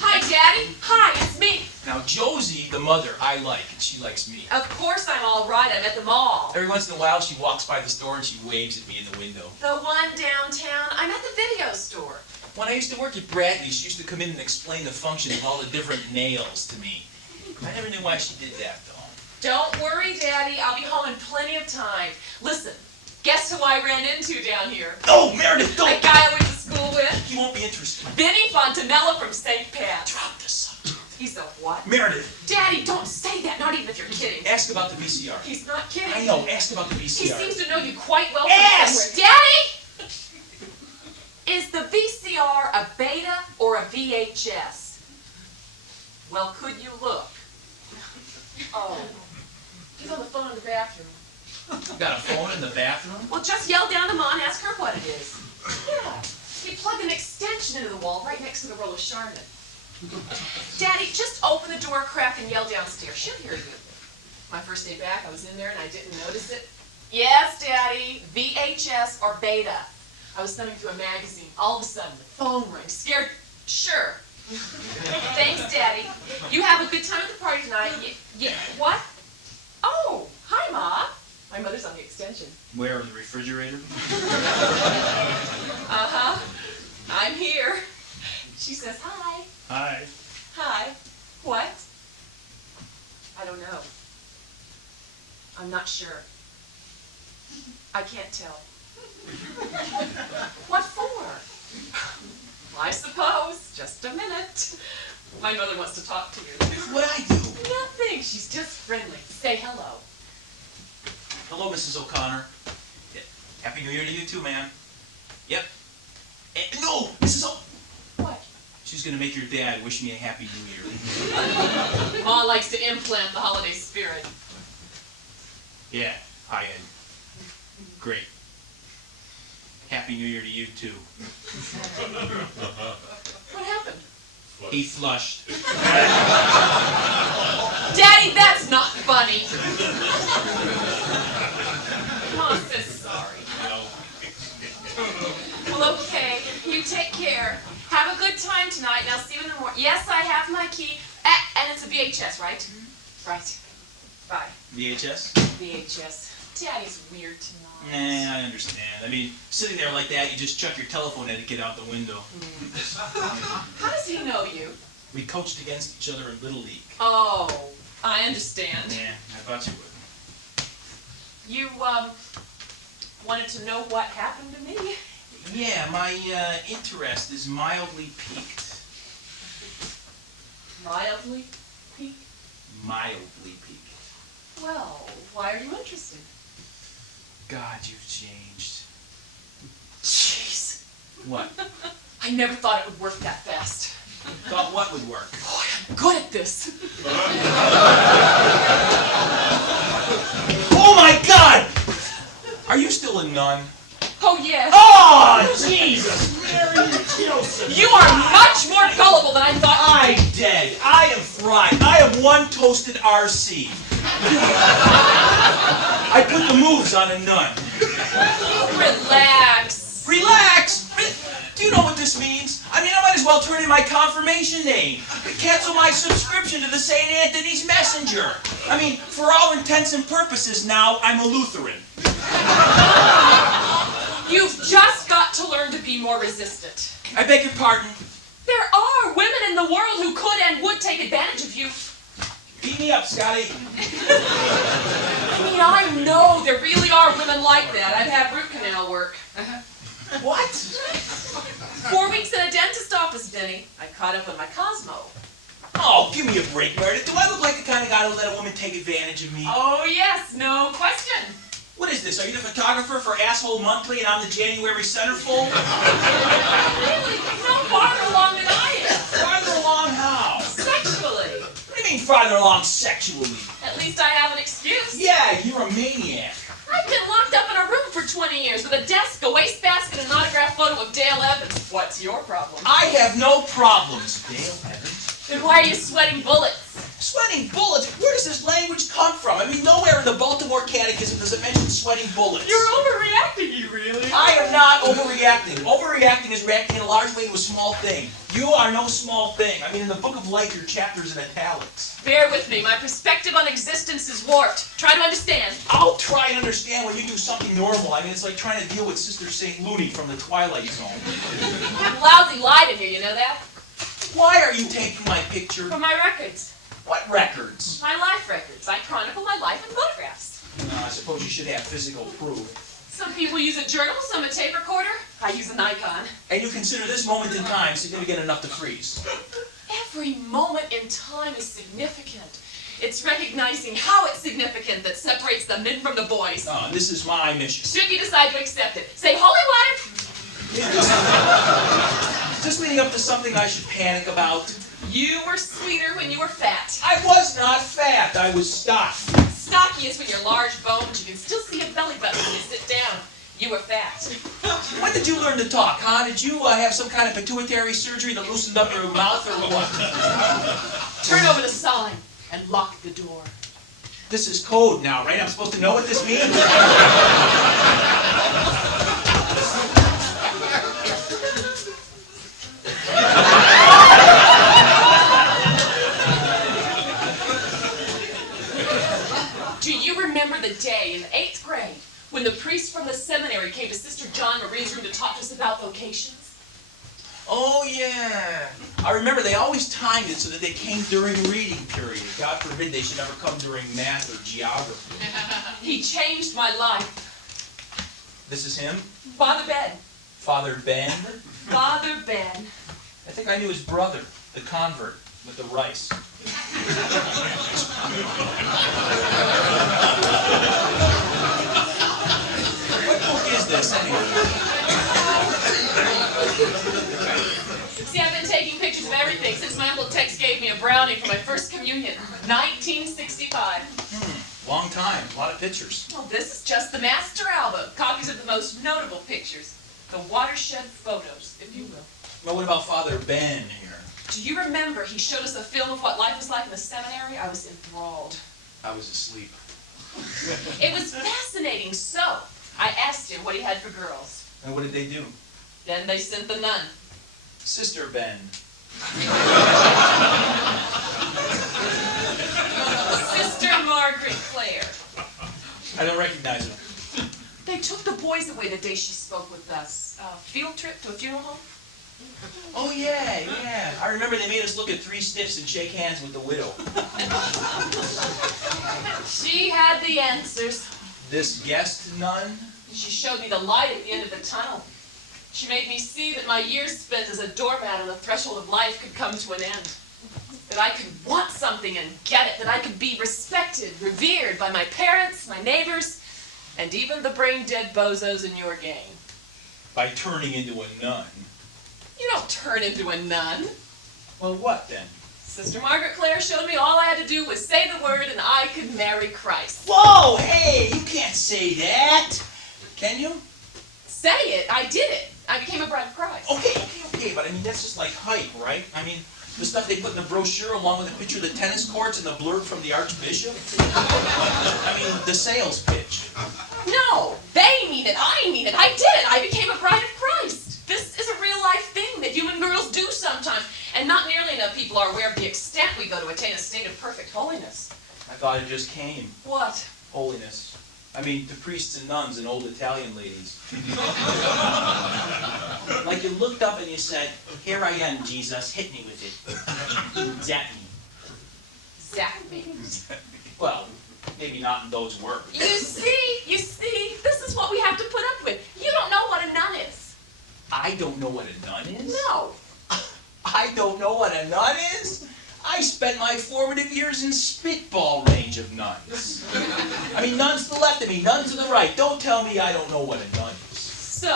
Hi, Daddy. Hi, it's me. Now, Josie, the mother, I like, and she likes me. Of course I'm all right. I'm at the mall. Every once in a while, she walks by the store and she waves at me in the window. The one downtown. I'm at the video store. When I used to work at Bradley's, she used to come in and explain the function of all the different nails to me. I never knew why she did that, though. Don't worry, Daddy. I'll be home in plenty of time. Listen, guess who I ran into down here? No, Meredith, That don't! guy I went to school with? He won't be interested. Vinny Fontanella from St. Pat's. Drop the subject. He's a what? Meredith, Daddy, don't say that, not even if you're kidding. ask about the VCR. He's not kidding. I know, ask about the He VCR. seems to know you quite well from Ask! somewhere. Daddy! Is the VCR a beta or a VHS? Well, could you look? Oh. He's on the phone in the bathroom. You got a phone in the bathroom? Well, just yell down to Ma and ask her what it is. Yeah. He plugged an extension into the wall right next to the roll of Charmin. Daddy, just open the door crack and yell downstairs. She'll hear you. My first day back, I was in there and I didn't notice it. Yes, Daddy. VHS or beta. I was thumbing through a magazine. All of a sudden, the phone rang. Scared? Sure. Thanks, Daddy. You have a good time at the party tonight. Yeah. What? Oh, hi, Ma. My mother's on the extension. Where, in the refrigerator? Uh-huh. I'm here. She says hi. Hi. Hi. What? I don't know. I'm not sure. I can't tell. What for? I suppose. Just a minute. My mother wants to talk to you. What'd I do? Nothing. She's just friendly. Say hello. Hello, Mrs. O'Connor. Yeah. Happy New Year to you too, ma'am. Yep. No, Mrs. O. What? She's gonna make your dad wish me a Happy New Year. Ma likes to implant the holiday spirit. Yeah, hi, Ed. Great. Happy New Year to you too. What happened? He flushed. Daddy, that's not funny. Ma says sorry. No. Well, okay. You take care. Have a good time tonight, and I'll see you in the morning. Yes, I have my key. And it's a VHS, right? Right. Bye. VHS? VHS. Daddy's weird tonight. Nah, I understand. I mean, sitting there like that, you just chuck your telephone etiquette out the window. How does he know you? We coached against each other in Little League. Oh, I understand. Yeah, I thought you would. You, wanted to know what happened to me? Yeah, my interest is mildly piqued. Mildly piqued? Mildly piqued. Well, why are you interested? God, you've changed. Jeez. What? I never thought it would work that fast. Thought what would work? Boy, I'm good at this. Oh my God! Are you still a nun? Oh, yes. Oh, Jesus! Mary and Joseph! You are much more gullible than I thought. I'm dead. I am fried. I am one toasted RC. I put the moves on a nun. Relax. Relax! Do you know what this means? I mean, I might as well turn in my confirmation name. Cancel my subscription to the St. Anthony's Messenger. I mean, for all intents and purposes now, I'm a Lutheran. You've just got to learn to be more resistant. I beg your pardon. There are women in the world who could and would take advantage of you. Beat me up, Scotty. I mean, I know there really are women like that. I've had root canal work. What? 4 weeks in a dentist office, Denny. I caught up on my Cosmo. Oh, give me a break, Meredith. Do I look like the kind of guy who'll let a woman take advantage of me? Oh, yes, no question. What is this? Are you the photographer for Asshole Monthly and I'm the January centerfold? Really? No farther along than I am. Farther along how? Sexually. What do you mean farther along sexually? At least I have an excuse. Yeah, you're a maniac. I've been locked up in a room for 20 years with a desk, a wastebasket, and an autographed photo of Dale Evans. What's your problem? I have no problems, Dale Evans. Then why are you sweating bullets? Sweating bullets? Where does this language come from? I mean, nowhere in the Baltimore Catechism does it mention sweating bullets. You're overreacting, you really. I am not overreacting. Overreacting is reacting in a large way to a small thing. You are no small thing. I mean, in the Book of Life, your chapter's in italics. Bear with me. My perspective on existence is warped. Try to understand. I'll try and understand when you do something normal. I mean, it's like trying to deal with Sister St. Looney from the Twilight Zone. I have lousy light in here, you know that? Why are you taking my picture? For my records. What records? My life records. I chronicle my life in photographs. I suppose you should have physical proof. Some people use a journal, some a tape recorder. I use a Nikon. And you consider this moment in time significant enough to freeze. Every moment in time is significant. It's recognizing how it's significant that separates the men from the boys. Oh, this is my mission. Should you decide to accept it, say, holy water! Is this leading up to something I should panic about? You were sweeter when you were fat. I was not fat. I was stocked. Stocky is when you're large boned, but you can still see a belly button when you sit down. You were fat. When did you learn to talk, huh? Did you have some kind of pituitary surgery that loosened up your mouth or what? Turn over the sign and lock the door. This is code now, right? I'm supposed to know what this means? Do you remember the day in the 8th grade when the priest from the seminary came to Sister John Marie's room to talk to us about vocations? Oh, yeah. I remember they always timed it so that they came during reading period. God forbid they should ever come during math or geography. He changed my life. This is him? Father Ben. Father Ben? Father Ben. I think I knew his brother, the convert, with the rice. What book is this, anyway? See, I've been taking pictures of everything since my Uncle Tex gave me a brownie for my first communion, 1965. Long time, a lot of pictures. Well, this is just the master album, copies of the most notable pictures, the watershed photos, if you will. Well, what about Father Ben here? Do you remember he showed us a film of what life was like in the seminary? I was enthralled. I was asleep. It was fascinating, so I asked him what he had for girls. And what did they do? Then they sent the nun. Sister Ben. Sister Margaret Clare. I don't recognize her. They took the boys away the day she spoke with us. Field trip to a funeral home? Oh, yeah. I remember they made us look at 3 stiffs and shake hands with the widow. She had the answers. This guest nun? She showed me the light at the end of the tunnel. She made me see that my years spent as a doormat on the threshold of life could come to an end. That I could want something and get it. That I could be respected, revered by my parents, my neighbors, and even the brain-dead bozos in your gang. By turning into a nun. You don't turn into a nun. Well, what then? Sister Margaret Clare showed me all I had to do was say the word and I could marry Christ. Whoa, hey, you can't say that. Can you? Say it. I did it. I became a bride of Christ. Okay, but I mean, that's just like hype, right? I mean, the stuff they put in the brochure along with a picture of the tennis courts and the blurb from the Archbishop. I mean, the sales pitch. No, they mean it. I mean it. I did it. I became a bride of Christ. This is a real-life thing that human girls do sometimes, and not nearly enough people are aware of the extent we go to attain a state of perfect holiness. I thought it just came. What? Holiness. I mean, to priests and nuns and old Italian ladies. Like you looked up and you said, "Here I am, Jesus, hit me with it." Zap me. Zap me. Well, maybe not in those words. You see, this is what we have to put up with. You don't know what a nun is. I don't know what a nun is? No. I don't know what a nun is? I spent my formative years in spitball range of nuns. I mean, nuns to the left of me, nuns to the right. Don't tell me I don't know what a nun is. So,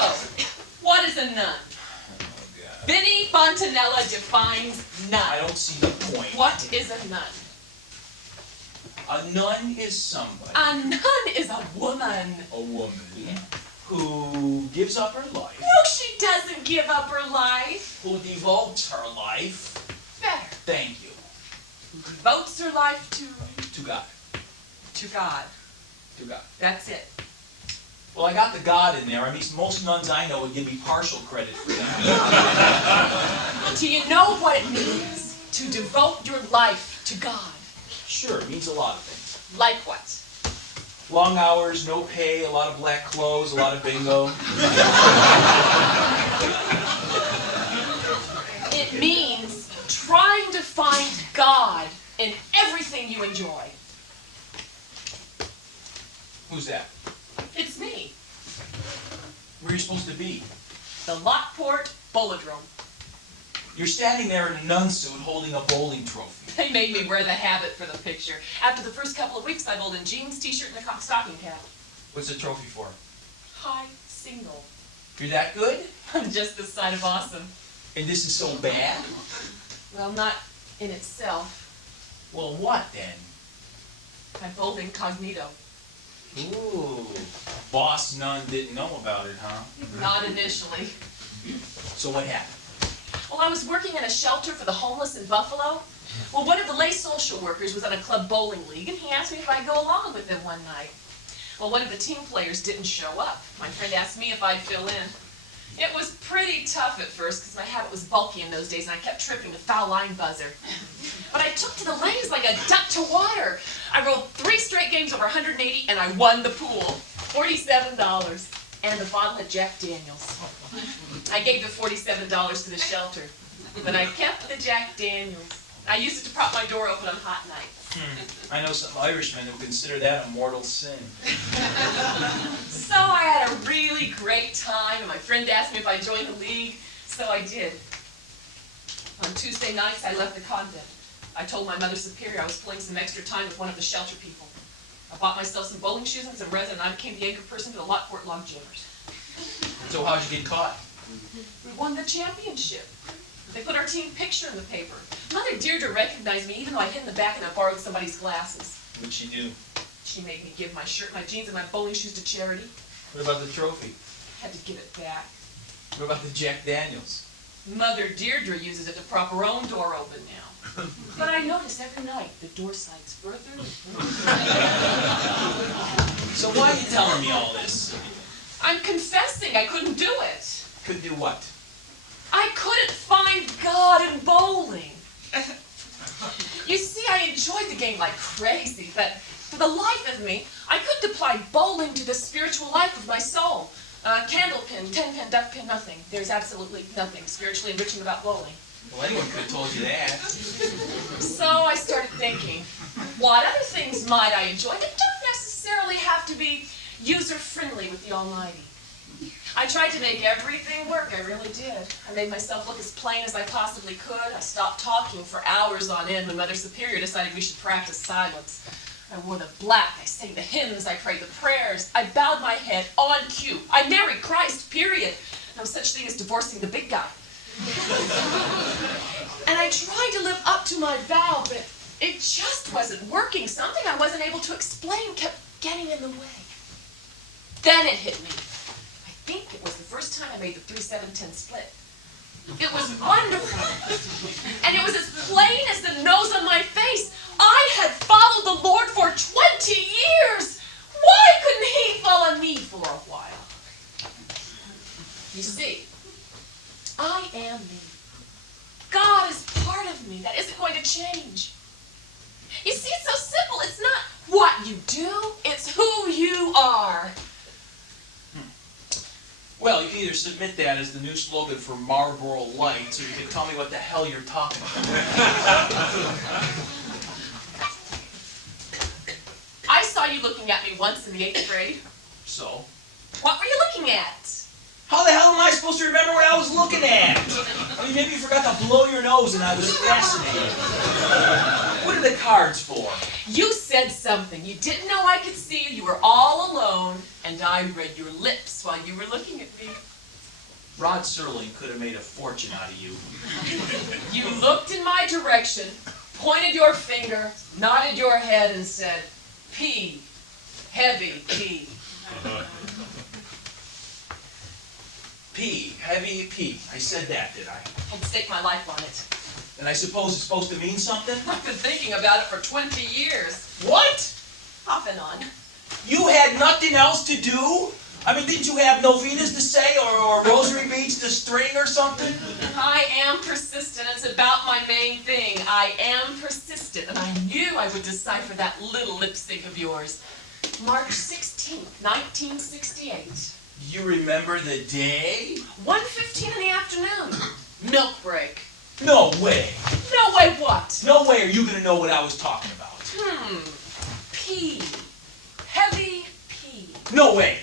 what is a nun? Oh, God. Vinnie Fontanella defines nun. I don't see the point. What is a nun? A nun is somebody. A nun is a woman. A woman. Who gives up her life. No, she doesn't give up her life. Who devotes her life. Better. Thank you. Who devotes her life to God. To God. To God. That's it. Well, I got the God in there. I mean, most nuns I know would give me partial credit for that. Do you know what it means to devote your life to God? Sure, it means a lot of things. Like what? Long hours, no pay, a lot of black clothes, a lot of bingo. It means trying to find God in everything you enjoy. Who's that? It's me. Where are you supposed to be? The Lockport Bowlodrome. You're standing there in a nun suit holding a bowling trophy. They made me wear the habit for the picture. After the first couple of weeks, I bowled in jeans, t-shirt, and a stocking cap. What's the trophy for? High single. You're that good? I'm just this side of awesome. And this is so bad? Well, not in itself. Well, what then? I bowled incognito. Ooh. Boss nun didn't know about it, huh? Not initially. So what happened? Well, I was working in a shelter for the homeless in Buffalo. Well, one of the lay social workers was on a club bowling league, and he asked me if I'd go along with him one night. Well, one of the team players didn't show up. My friend asked me if I'd fill in. It was pretty tough at first, because my habit was bulky in those days, and I kept tripping with foul line buzzer. But I took to the lanes like a duck to water. I rolled 3 straight games over 180, and I won the pool. $47. And a bottle of Jack Daniels. I gave the $47 to the shelter, but I kept the Jack Daniels. I used it to prop my door open on hot nights. I know some Irishmen who consider that a mortal sin. So I had a really great time, and my friend asked me if I'd join the league, so I did. On Tuesday nights, I left the convent. I told my mother superior I was pulling some extra time with one of the shelter people. I bought myself some bowling shoes and some resin, and I became the anchor person for the Lockport Log Jammers. So how'd you get caught? We won the championship. They put our team picture in the paper. Mother Deirdre recognized me even though I hid in the back and I borrowed somebody's glasses. What'd she do? She made me give my shirt, my jeans, and my bowling shoes to charity. What about the trophy? Had to give it back. What about the Jack Daniels? Mother Deirdre uses it to prop her own door open now. But I notice every night the door slides further and further. So why are you telling me all this? I'm confessing I couldn't do it. Could do what? I couldn't find God in bowling. You see, I enjoyed the game like crazy, but for the life of me, I couldn't apply bowling to the spiritual life of my soul. Candle pin, 10-pin, duck pin, nothing. There's absolutely nothing spiritually enriching about bowling. Well, anyone could have told you that. So I started thinking, what other things might I enjoy that don't necessarily have to be user-friendly with the Almighty? I tried to make everything work, I really did. I made myself look as plain as I possibly could. I stopped talking for hours on end when Mother Superior decided we should practice silence. I wore the black, I sang the hymns, I prayed the prayers, I bowed my head on cue. I married Christ, period. No such thing as divorcing the big guy. And I tried to live up to my vow, but it just wasn't working. Something I wasn't able to explain kept getting in the way. Then it hit me. I think it was the first time I made the 3-7-10 split. It was wonderful. And it was as plain as the nose on my face. I had followed the Lord for 20 years. Why couldn't He follow me for a while? You see, I am me. God is part of me. That isn't going to change. You see, it's so simple. It's not what you do. It's who you are. Well, you can either submit that as the new slogan for Marlboro Lights, or you can tell me what the hell you're talking about. I saw you looking at me once in the 8th grade. So? What were you looking at? How the hell am I supposed to remember what I was looking at? I mean, maybe you forgot to blow your nose and I was fascinated. What are the cards for? You said something. You didn't know I could see you. You were all alone, and I read your lips while you were looking at me. Rod Serling could have made a fortune out of you. You looked in my direction, pointed your finger, nodded your head, and said, P, heavy P. P, heavy P. I said that, did I? I'd stake my life on it. And I suppose it's supposed to mean something? I've been thinking about it for 20 years. What? Off and on. You had nothing else to do? I mean, didn't you have novenas to say or rosary beads to string or something? I am persistent. It's about my main thing. I am persistent, and I knew I would decipher that little lip sync of yours. March 16th, 1968. You remember the day? 1:15 in the afternoon. Milk break. No way. No way what? No way are you going to know what I was talking about. P. Heavy P. No way.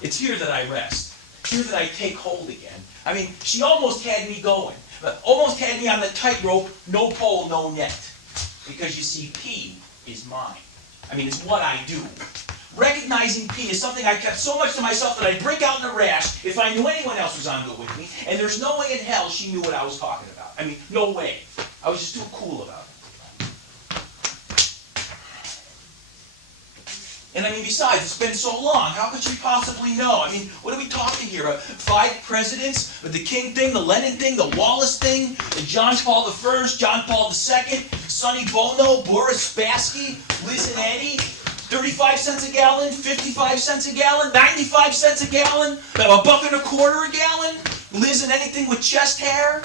It's here that I rest. Here that I take hold again. I mean, she almost had me going. Almost had me on the tightrope, no pole, no net. Because you see, P is mine. I mean, it's what I do. Recognizing P is something I kept so much to myself that I'd break out in a rash if I knew anyone else was on it with me, and there's no way in hell she knew what I was talking about. I mean, no way. I was just too cool about it. And I mean, besides, it's been so long. How could she possibly know? I mean, what are we talking here? 5 presidents? The King thing, the Lenin thing, the Wallace thing, the John Paul I, John Paul II, Sonny Bono, Boris Spassky, Liz and Eddie, 35 cents a gallon, 55 cents a gallon, 95 cents a gallon, $1.25 a gallon, Liz and anything with chest hair,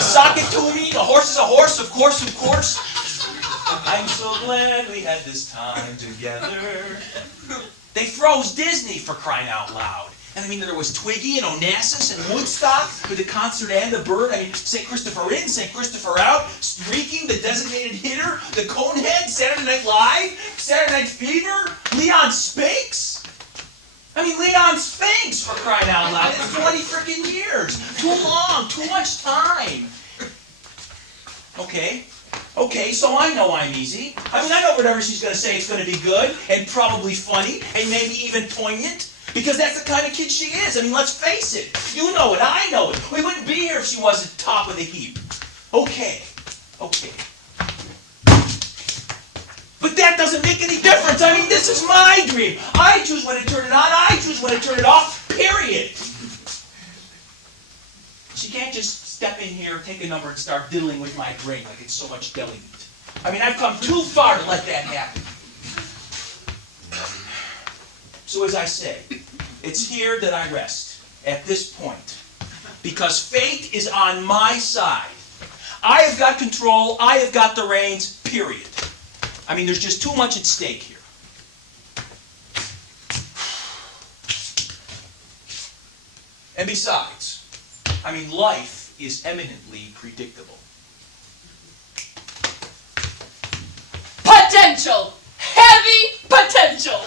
sock it to me, a horse is a horse, of course, of course. I'm so glad we had this time together. They froze Disney for crying out loud. And I mean, there was Twiggy and Onassis and Woodstock for the concert and the bird. I mean, St. Christopher in, St. Christopher out, Streaking, the designated hitter, the Conehead, Saturday Night Live, Saturday Night Fever, Leon Spinks. I mean, Leon Sphinx, for crying out loud. It's 20 freaking years. Too long, too much time. Okay, so I know I'm easy. I mean, I know whatever she's going to say is going to be good and probably funny and maybe even poignant. Because that's the kind of kid she is. I mean, let's face it. You know it, I know it. We wouldn't be here if she wasn't top of the heap. Okay. But that doesn't make any difference. I mean, this is my dream. I choose when to turn it on. I choose when to turn it off. Period. She can't just step in here, take a number, and start diddling with my brain like it's so much deli meat. I mean, I've come too far to let that happen. So as I say, it's here that I rest, at this point. Because fate is on my side. I have got control, I have got the reins, period. I mean, there's just too much at stake here. And besides, I mean, life is eminently predictable. Potential! Heavy potential!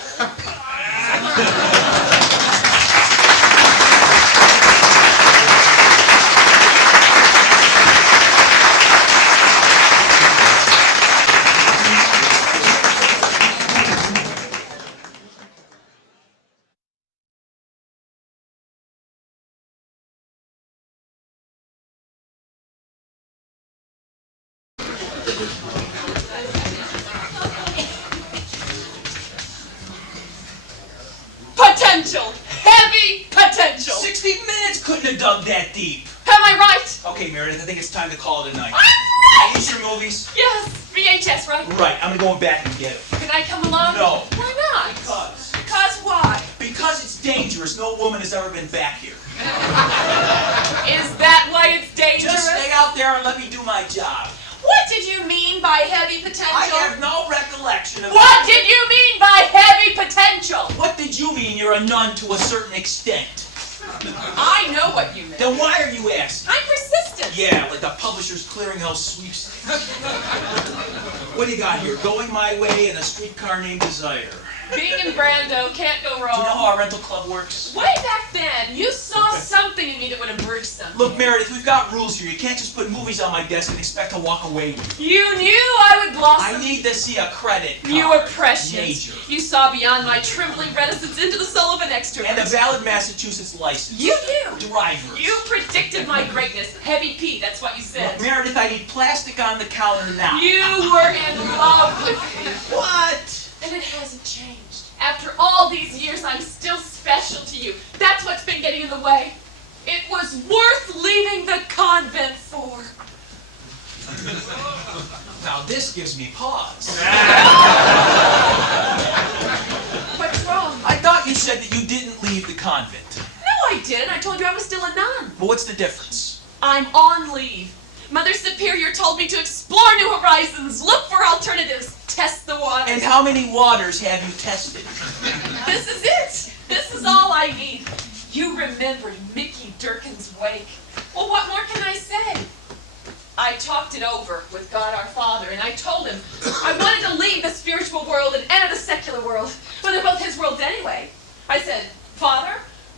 Potential! Heavy potential! 60 minutes couldn't have dug that deep. Am I right? Okay, Meredith, I think it's time to call it a night. I'm right! These your movies? Yes, VHS, right? Right, I'm going back and get it. Can I come along? No. Why not? Because. Because why? Because it's dangerous. No woman has ever been back here. Is that why it's dangerous? Just stay out there and let me do my job. What did you mean by heavy potential? I have no recollection of What did you mean by heavy potential? What did you mean you're a nun to a certain extent? I know what you meant. Then why are you asking? I'm persistent. Yeah, like the Publishers Clearinghouse sweepstakes. What do you got here? Going My Way and A Streetcar Named Desire. Being in Brando can't go wrong. Do you know how our rental club works? Way back then, you saw something in me that would emerge something. Look, Meredith, we've got rules here. You can't just put movies on my desk and expect to walk away with. You knew I would blossom. I need to see a credit card. You were precious. Major. You saw beyond my trembling reticence into the soul of an extrovert. And a valid Massachusetts license. You knew. Drivers. You predicted my greatness. Heavy P, that's what you said. Look, Meredith, I need plastic on the counter now. You were in love with me. What? And it hasn't changed. After all these years, I'm still special to you. That's what's been getting in the way. It was worth leaving the convent for. Now this gives me pause. What's wrong? I thought you said that you didn't leave the convent. No, I didn't. I told you I was still a nun. Well, what's the difference? I'm on leave. Mother Superior told me to explore new horizons, look for alternatives, test the waters. And how many waters have you tested? This is it. This is all I need. You remembered Mickey Durkin's wake. Well, what more can I say? I talked it over with God our Father, and I told him I wanted to leave the spiritual world and enter the secular world. Well, they're both his worlds anyway. I said, Father,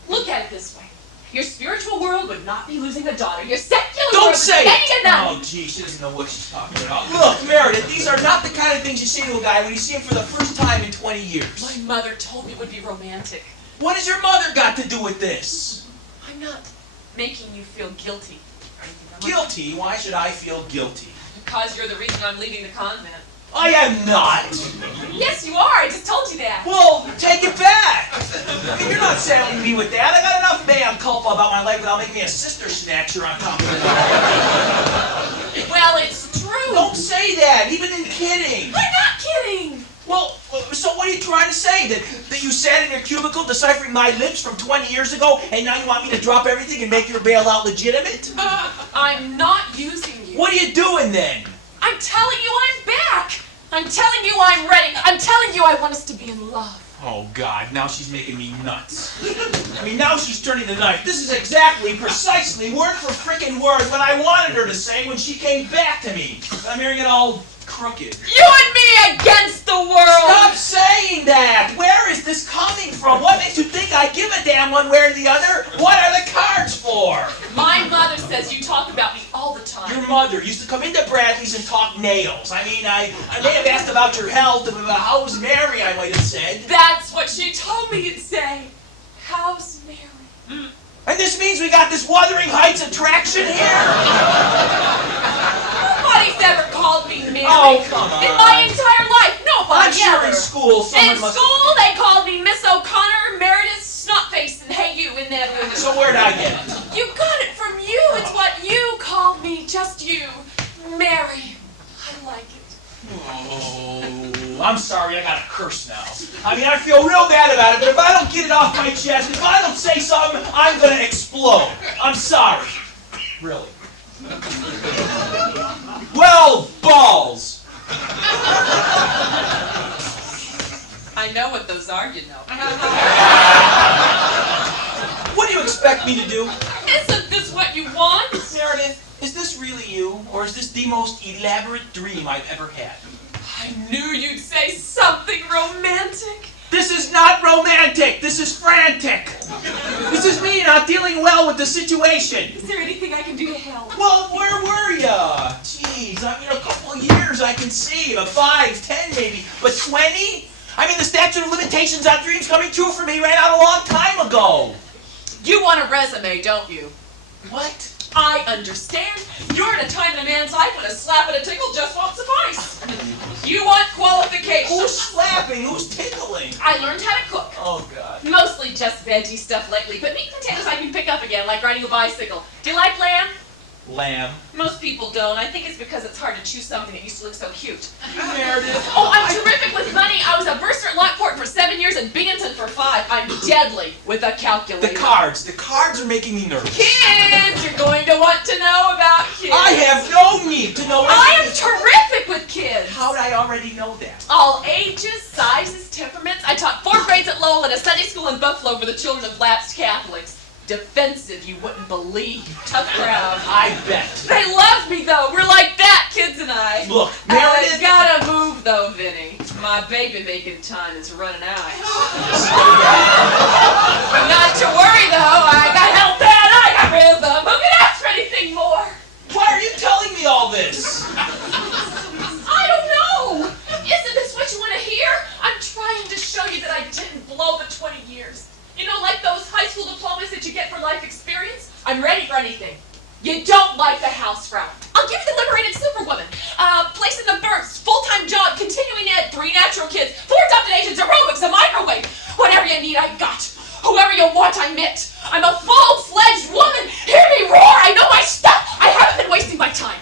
look at it this way. Your spiritual world would not be losing a daughter. Your secular world Don't would say be it! getting a nun. Oh, gee, she doesn't know what she's talking about. Look, Meredith, these are not the kind of things you say to a guy when you see him for the first time in 20 years. My mother told me it would be romantic. What has your mother got to do with this? I'm not making you feel guilty. Guilty? Why should I feel guilty? Because you're the reason I'm leaving the convent. I am not. Yes, you are. I just told you that. Well, take it back. I mean, you're not saddling me with that. I got enough mea culpa about my life without making me a sister snatcher on top of it. Well, it's true. Don't say that, even in kidding. I'm not kidding. Well, so what are you trying to say? That you sat in your cubicle deciphering my lips from 20 years ago, and now you want me to drop everything and make your bailout legitimate? I'm not using you. What are you doing then? I'm telling you I'm back. I'm telling you I'm ready. I'm telling you I want us to be in love. Oh, God, now she's making me nuts. I mean, now she's turning the knife. This is exactly, precisely, word for frickin' word what I wanted her to say when she came back to me. I'm hearing it all crooked. You and me against the world! Stop saying that! Where is this coming from? What makes you think I give a damn one way or the other? What are the cards for? My mother says you talk about me all the time. Your mother used to come into Bradley's and talk nails. I mean, I may have asked about your health, about how's Mary, I might have said. That's what she told me you'd say. How's Mary? And this means we got this Wuthering Heights attraction here? Nobody's ever called me Mary. Oh, come on. In my entire life, nobody I'm sure ever. in school someone In must... school, they called me Miss O'Connor, Meredith, Snotface, and Hey You in that order. So where'd I get it? You got it from you. It's what you call me, just you. Mary. I like it. Oh, I'm sorry, I gotta curse now. I mean, I feel real bad about it, but if I don't get it off my chest, if I don't say something, I'm gonna explode. I'm sorry. Really. Well, balls. I know what those are, you know. What do you expect me to do? Isn't this what you want? Meredith, is this really you, or is this the most elaborate dream I've ever had? I knew you'd say something romantic. This is not romantic. This is frantic. This is me not dealing well with the situation. Is there anything I can do to help? Well, where were ya? Jeez, I mean, a couple of years I can see, 5, 10 maybe, but 20? I mean, the statute of limitations on dreams coming true for me ran out a long time ago. You want a resume, don't you? What? I understand. You're at a time in a man's life when a slap and a tickle just won't suffice. You want qualifications. Who's slapping? Who's tickling? I learned how to cook. Oh, God. Mostly just veggie stuff lately, but meat and potatoes I can pick up again, like riding a bicycle. Do you like lamb? Lamb. Most people don't. I think it's because it's hard to choose something that used to look so cute. Meredith. Oh, I'm terrific with money. I was a bursar at Lockport for 7 years and Binghamton for 5. I'm deadly with a calculator. The cards are making me nervous. Kids, you're going to want to know about kids. I have no need to know I am anything. terrific with kids. How'd I already know that? All ages, sizes, temperaments. I taught 4 grades at Lowell and a Sunday school in Buffalo for the children of lapsed Catholics. Defensive, you wouldn't believe. Tough crowd. I bet. They love me though. We're like that, kids and I. Look, I Meredith. gotta move though, Vinny. My baby making time is running out. Not to worry though. I got help and I got rhythm. Who can ask for anything more? Why are you telling me all this? I don't know. Isn't this what you want to hear? I'm trying to show you that I didn't blow the 20 years. You know, like those high school diplomas that you get for life experience? I'm ready for anything. You don't like the house frown. I'll give you the liberated superwoman. Place in the burst, full-time job, continuing ed, 3 natural kids, 4 adopted Asians, aerobics, a microwave. Whatever you need, I got. Whoever you want, I met. I'm a full-fledged woman. Hear me roar. I know my stuff. I haven't been wasting my time.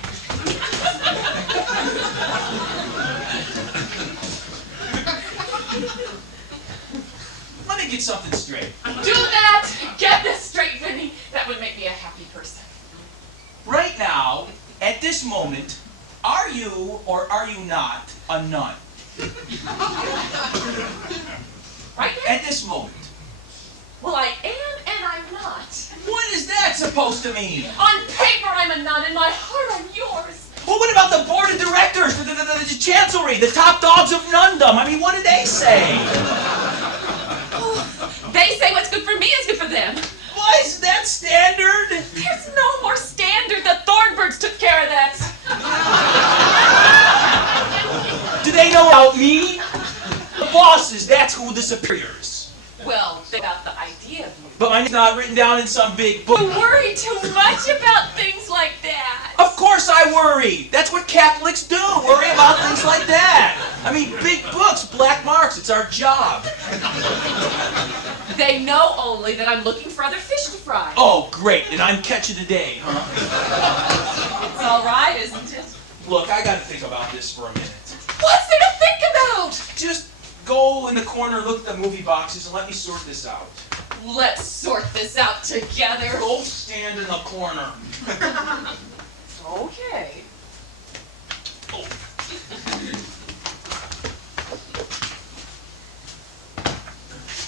Let me get something straight. Do that. Get this straight, Vinny. That would make me a happy person. Right now, at this moment, are you or are you not a nun? Right now? At this moment. Well, I am and I'm not. What is that supposed to mean? On paper, I'm a nun. In my heart, I'm yours. Well, what about the board of directors, the chancellery, the top dogs of nundom? I mean, what do they say? They say what's good for me is good for them. Why is that standard? There's no more standard. The Thornbirds took care of that. Do they know about me? The bosses, that's who the superiors. Well, they got the idea of you. But my name's not written down in some big book. You worry too much about things like that. Of course I worry. That's what Catholics do, worry about things like that. I mean, big books, black marks, it's our job. They know only that I'm looking for other fish to fry. Oh, great, and I'm catching the day, huh? It's all right, isn't it? Look, I gotta think about this for a minute. What's there to think about? Just go in the corner, look at the movie boxes, and let me sort this out. Let's sort this out together. Go stand in the corner. Okay. Oh.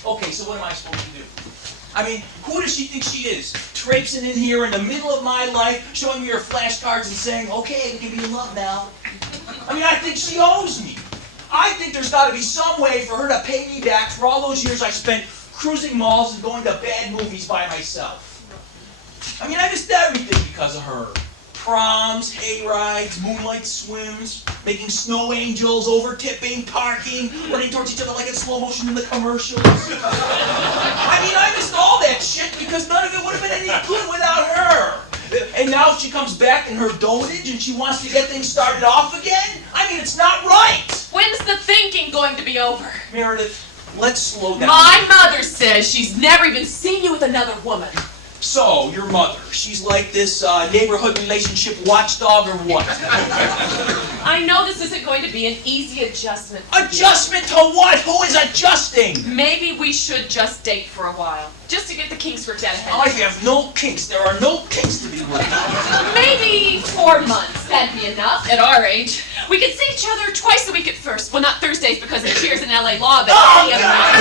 Okay, so what am I supposed to do? I mean, who does she think she is? Traipsing in here in the middle of my life, showing me her flashcards and saying, okay, we can be in love now. I mean, I think she owes me. I think there's got to be some way for her to pay me back for all those years I spent cruising malls and going to bad movies by myself. I mean, I missed everything because of her. Proms, hay rides, moonlight swims, making snow angels, over-tipping, parking, running towards each other like in slow motion in the commercials. I mean, I missed all that shit because none of it would have been any good without her. And now she comes back in her dotage and she wants to get things started off again? I mean, it's not right. When's the thinking going to be over? Meredith, let's slow down. My mother says she's never even seen you with another woman. So, your mother, she's like this neighborhood relationship watchdog or what? I know this isn't going to be an easy adjustment. Adjustment to what? Who is adjusting? Maybe we should just date for a while, just to get the kinks worked out ahead. I have no kinks. There are no kinks to be worked out. Maybe 4 months. That'd be enough at our age. We could see each other twice a week at first. Well, not Thursdays because of Cheers in LA Law, but any other night.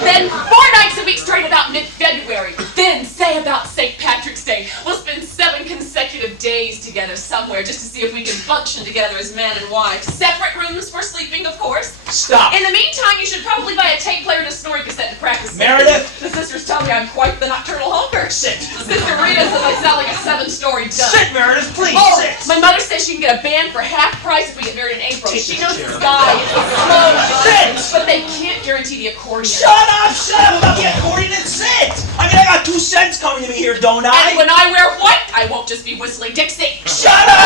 Then 4 nights a week straight about mid-February. Then, say about St. Patrick's Day, we'll spend 7 consecutive days together somewhere just to see if we can function together as man and wife. Separate rooms for sleeping, of course. Stop. In the meantime, you should probably buy a tape player and a snoring cassette to practice. Meredith! The sisters tell me I'm quite the nocturnal honker. Sit. Sister Rita says I sound like a 7-story duck. Sit, Meredith, please, Oh, sit. my mother says she can get a band for half price if we get married in April. Take She the knows chair. this guy is slow. Sit. But they can't guarantee the accordion. Shut up about the accordion and sit. I mean, I got 2 cents coming to me here, don't I? And when I wear white, I won't just be whistling Dixie. Shut up!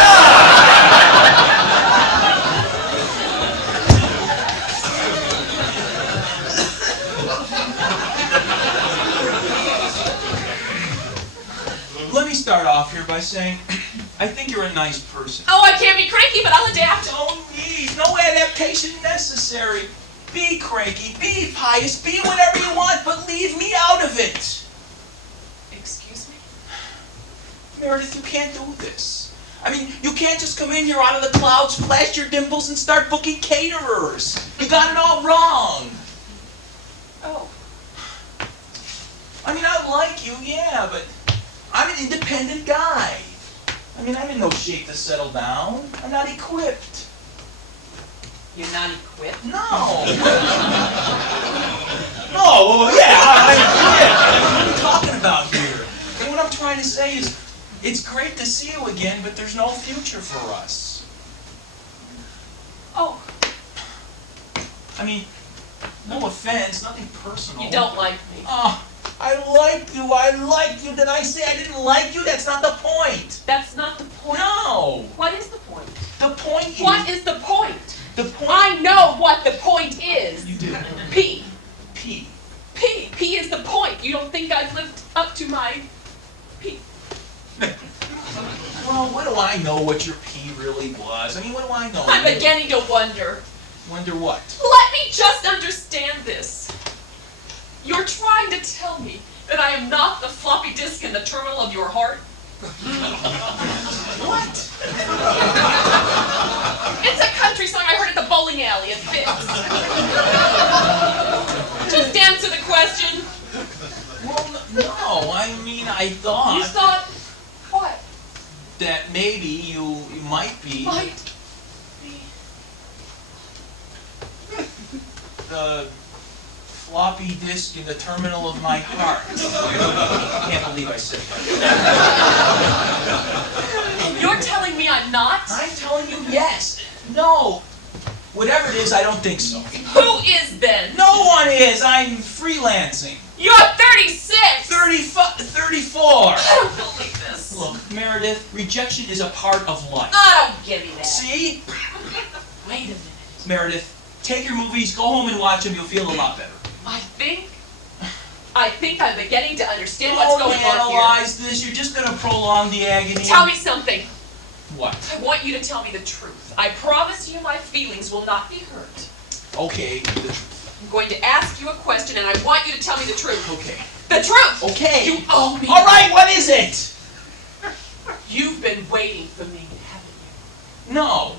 Let me start off here by saying, I think you're a nice person. Oh, I can't be cranky, but I'll adapt. No need, no adaptation necessary. Be cranky, be pious, be whatever you want, but leave me out of it. Excuse me? Meredith, you can't do this. I mean, you can't just come in here out of the clouds, flash your dimples, and start booking caterers. You got it all wrong. Oh. I mean, I like you, yeah, but I'm an independent guy. I mean, I'm in no shape to settle down. I'm not equipped. You're not equipped? No. No, yeah, I'm equipped. What are you talking about here? And what I'm trying to say is, it's great to see you again, but there's no future for us. Oh, I mean, no offense, nothing personal. you don't like me. Oh, I like you. Did I say I didn't like you? That's not the point. That's not the point. No. What is the point? The point is... What is the point? The point... I know what the point is. You do. P. P. P. P is the point. You don't think I've lived up to my P. Well, what do I know what your P really was? I mean, what do I know? I'm beginning to wonder. Wonder what? Let me just understand this. You're trying to tell me that I am not the floppy disk in the terminal of your heart? What? It's a country song I heard at the bowling alley. It fits. Just answer the question. Well, no. I mean, I thought... You thought what? that maybe you might be... Might be. the floppy disk in the terminal of my heart. I can't believe I said that. You're telling me I'm not? I'm telling you yes. No. Whatever it is, I don't think so. Who is then? No one is. I'm freelancing. You're 36! 34. I don't believe this. Look, Meredith, rejection is a part of life. I don't give you that. See? Wait a minute. Meredith, take your movies, go home and watch them. You'll feel a lot better. I think I'm beginning to understand what's going on here. Analyze this. You're just going to prolong the agony. Tell me something. What? I want you to tell me the truth. I promise you my feelings will not be hurt. Okay, the truth. I'm going to ask you a question and I want you to tell me the truth. Okay. The truth! Okay. You owe me. All right, what is it? You've been waiting for me, haven't you? No.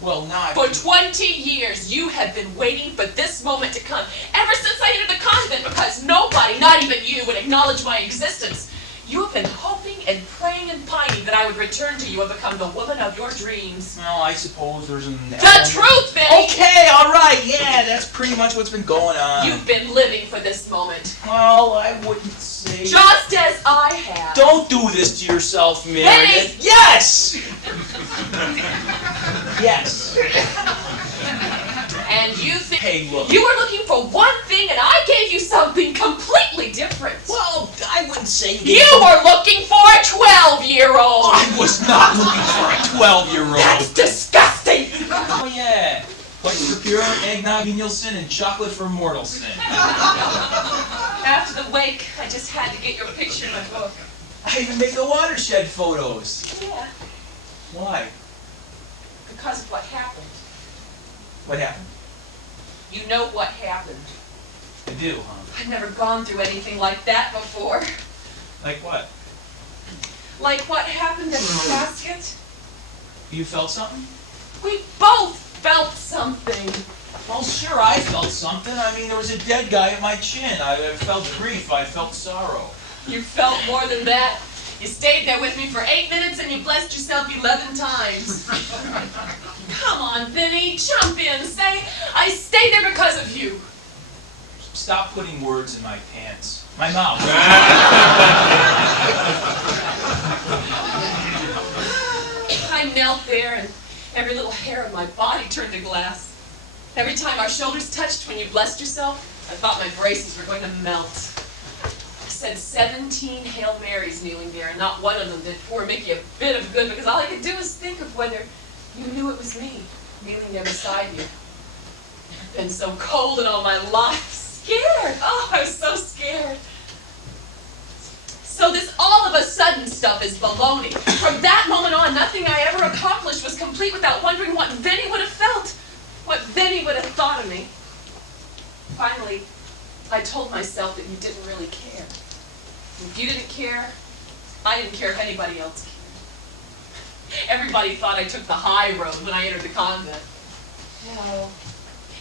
Well, not. For 20 years, you have been waiting for this moment to come. Ever since I entered the convent, because nobody, not even you, would acknowledge my existence. You have been hoping and praying and pining that I would return to you and become the woman of your dreams. Well, I suppose there's an... The truth, Benny! Okay, all right, yeah, that's pretty much what's been going on. You've been living for this moment. Well, I wouldn't say... Just as I have. Don't do this to yourself, Benny! Meredith. Yes! Yes. And you think... Hey, look. You were looking for one thing and I gave you something completely different. Well, I wouldn't say You were looking for a 12-year-old. I was not looking for a 12-year-old. That's disgusting. Oh, yeah. White for pure, eggnog Nielsen, and chocolate for mortal sin. After the wake, I just had to get your picture in my book. I even made the watershed photos. Yeah, Why? because of what happened. What happened? You know what happened. I do, huh? I've never gone through anything like that before. Like what? Like what happened at the casket. You felt something? We both felt something. Well, sure, I felt something. I mean, there was a dead guy at my chin. I felt grief. I felt sorrow. You felt more than that. You stayed there with me for 8 minutes and you blessed yourself 11 times. Come on, Vinny, jump in. Say, I stayed there because of you. Stop putting words in my pants. My mouth. I knelt there and every little hair on my body turned to glass. Every time our shoulders touched when you blessed yourself, I thought my braces were going to melt. I said 17 Hail Marys kneeling there, and not one of them did poor Mickey a bit of good, because all I could do was think of whether you knew it was me, kneeling there beside you. I've been so cold in all my life, scared. Oh, I was so scared. So this all of a sudden stuff is baloney. From that moment on, nothing I ever accomplished was complete without wondering what Vinny would have felt, what Vinny would have thought of me. Finally, I told myself that you didn't really care. If you didn't care, I didn't care if anybody else cared. Everybody thought I took the high road when I entered the convent. No,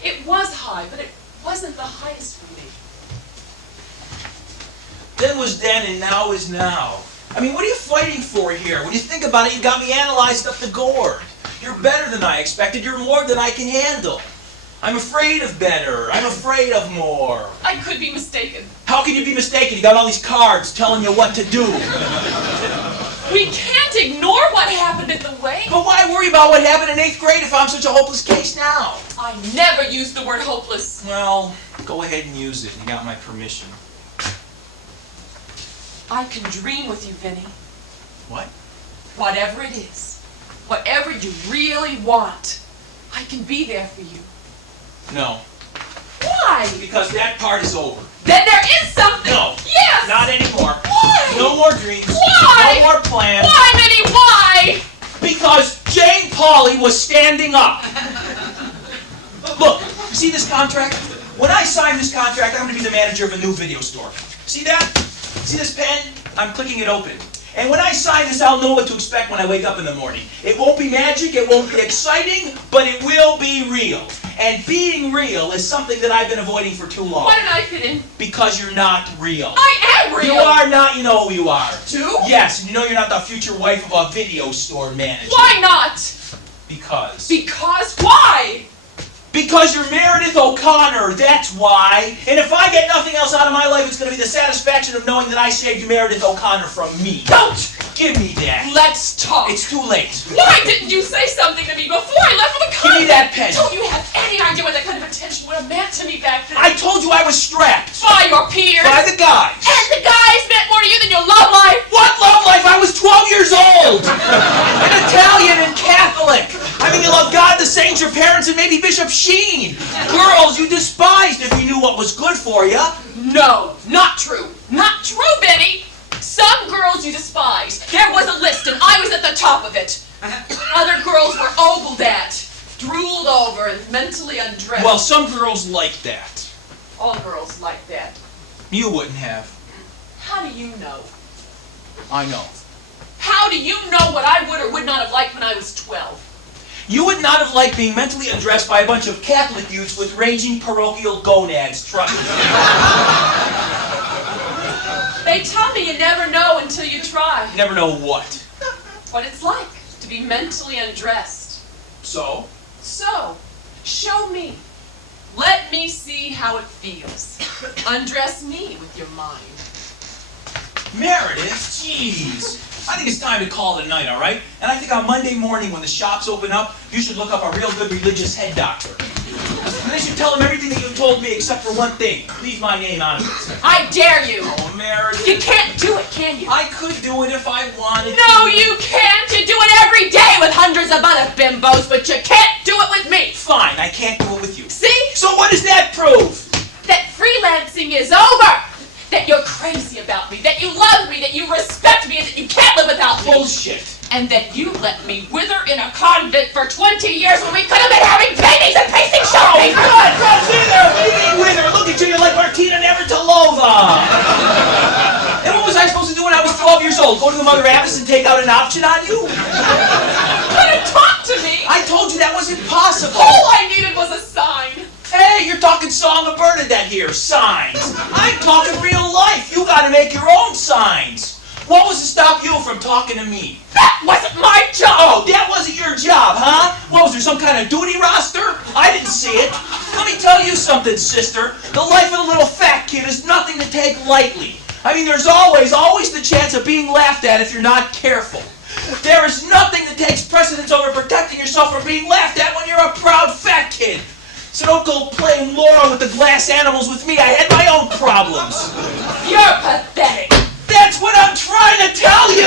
it was high, but it wasn't the highest for me. Then was then and now is now. I mean, what are you fighting for here? When you think about it, you got me analyzed up the gourd. You're better than I expected. You're more than I can handle. I'm afraid of better. I'm afraid of more. I could be mistaken. How can you be mistaken? You got all these cards telling you what to do. We can't ignore what happened at the wake. But why worry about what happened in 8th grade if I'm such a hopeless case now? I never used the word hopeless. Well, go ahead and use it. You got my permission. I can dream with you, Vinny. What? Whatever it is, whatever you really want, I can be there for you. No. Why? Because that part is over. Then there is something. No. Yes. Not anymore. Why? No more dreams. Why? No more plans. Why, Vinny? Why? Because Jane Pauley was standing up. Look, you see this contract? When I sign this contract, I'm going to be the manager of a new video store. See that? See this pen? I'm clicking it open. And when I sign this, I'll know what to expect when I wake up in the morning. It won't be magic, it won't be exciting, but it will be real. And being real is something that I've been avoiding for too long. Why did I fit in? Because you're not real. I am real. You are not, you know who you are. Too? Yes, and you know you're not the future wife of a video store manager. Why not? Because. Because why? Because you're Meredith O'Connor, that's why. And if I get nothing else out of my life, it's going to be the satisfaction of knowing that I saved Meredith O'Connor from me. Don't! Give me that. Let's talk. It's too late. Why didn't you say something to me before I left for the Give convent? me that pen. Don't you have any idea what that kind of attention would have meant to me back then? I told you I was strapped. By your peers. By the guys. And the guys meant more to you than your love life. What love life? I was 12 years old. An Italian and Catholic. I mean, you love God, the saints, your parents, and maybe Bishop Sheen. Girls you despised if you knew what was good for you. No, not true. Not true, Benny. Some girls you despised. There was a list, and I was at the top of it. Other girls were ogled at, drooled over, and mentally undressed. Well, some girls like that. All girls like that. You wouldn't have. How do you know? I know. How do you know what I would or would not have liked when I was 12? You would not have liked being mentally undressed by a bunch of Catholic youths with raging parochial gonads. Trust me. They tell me you never know until you try. Never know what. What it's like to be mentally undressed. So? So, show me. Let me see how it feels. Undress me with your mind. Meredith, jeez. I think it's time to call it a night, all right? And I think on Monday morning when the shops open up, you should look up a real good religious head doctor. And they should tell him everything that you told me except for one thing. Leave my name out of it. I dare you. Oh, Meredith. You can't do it, can you? I could do it if I wanted to. No, you can't. You do it every day with hundreds of other bimbos, but you can't do it with me. Fine, I can't do it with you. See? So what does that prove? That freelancing is over. That you're crazy about me. That you love me. That you respect me. And that you can't live without me. Bullshit. And that you let me wither in a convent for 20 years when we could have been having babies and pasting shopping. Oh, God, God, baby, with her. Look at you, you're like Martina Navratilova. And what was I supposed to do when I was 12 years old? Go to the Mother Abbess and take out an option on you? Couldn't talk to me. I told you that was impossible. All I needed was a sign. Hey, you're talking Song of Bernadette here, signs. I'm talking real life. You gotta make your own signs. What was to stop you from talking to me? That wasn't my job. Oh, that wasn't your job, huh? What, was there some kind of duty roster? I didn't see it. Let me tell you something, sister. The life of a little fat kid is nothing to take lightly. I mean, there's always the chance of being laughed at if you're not careful. There is nothing that takes precedence over protecting yourself from being laughed at when you're a proud fat kid. So don't go playing Laura with the glass animals with me. I had my own problems. You're pathetic. That's what I'm trying to tell you!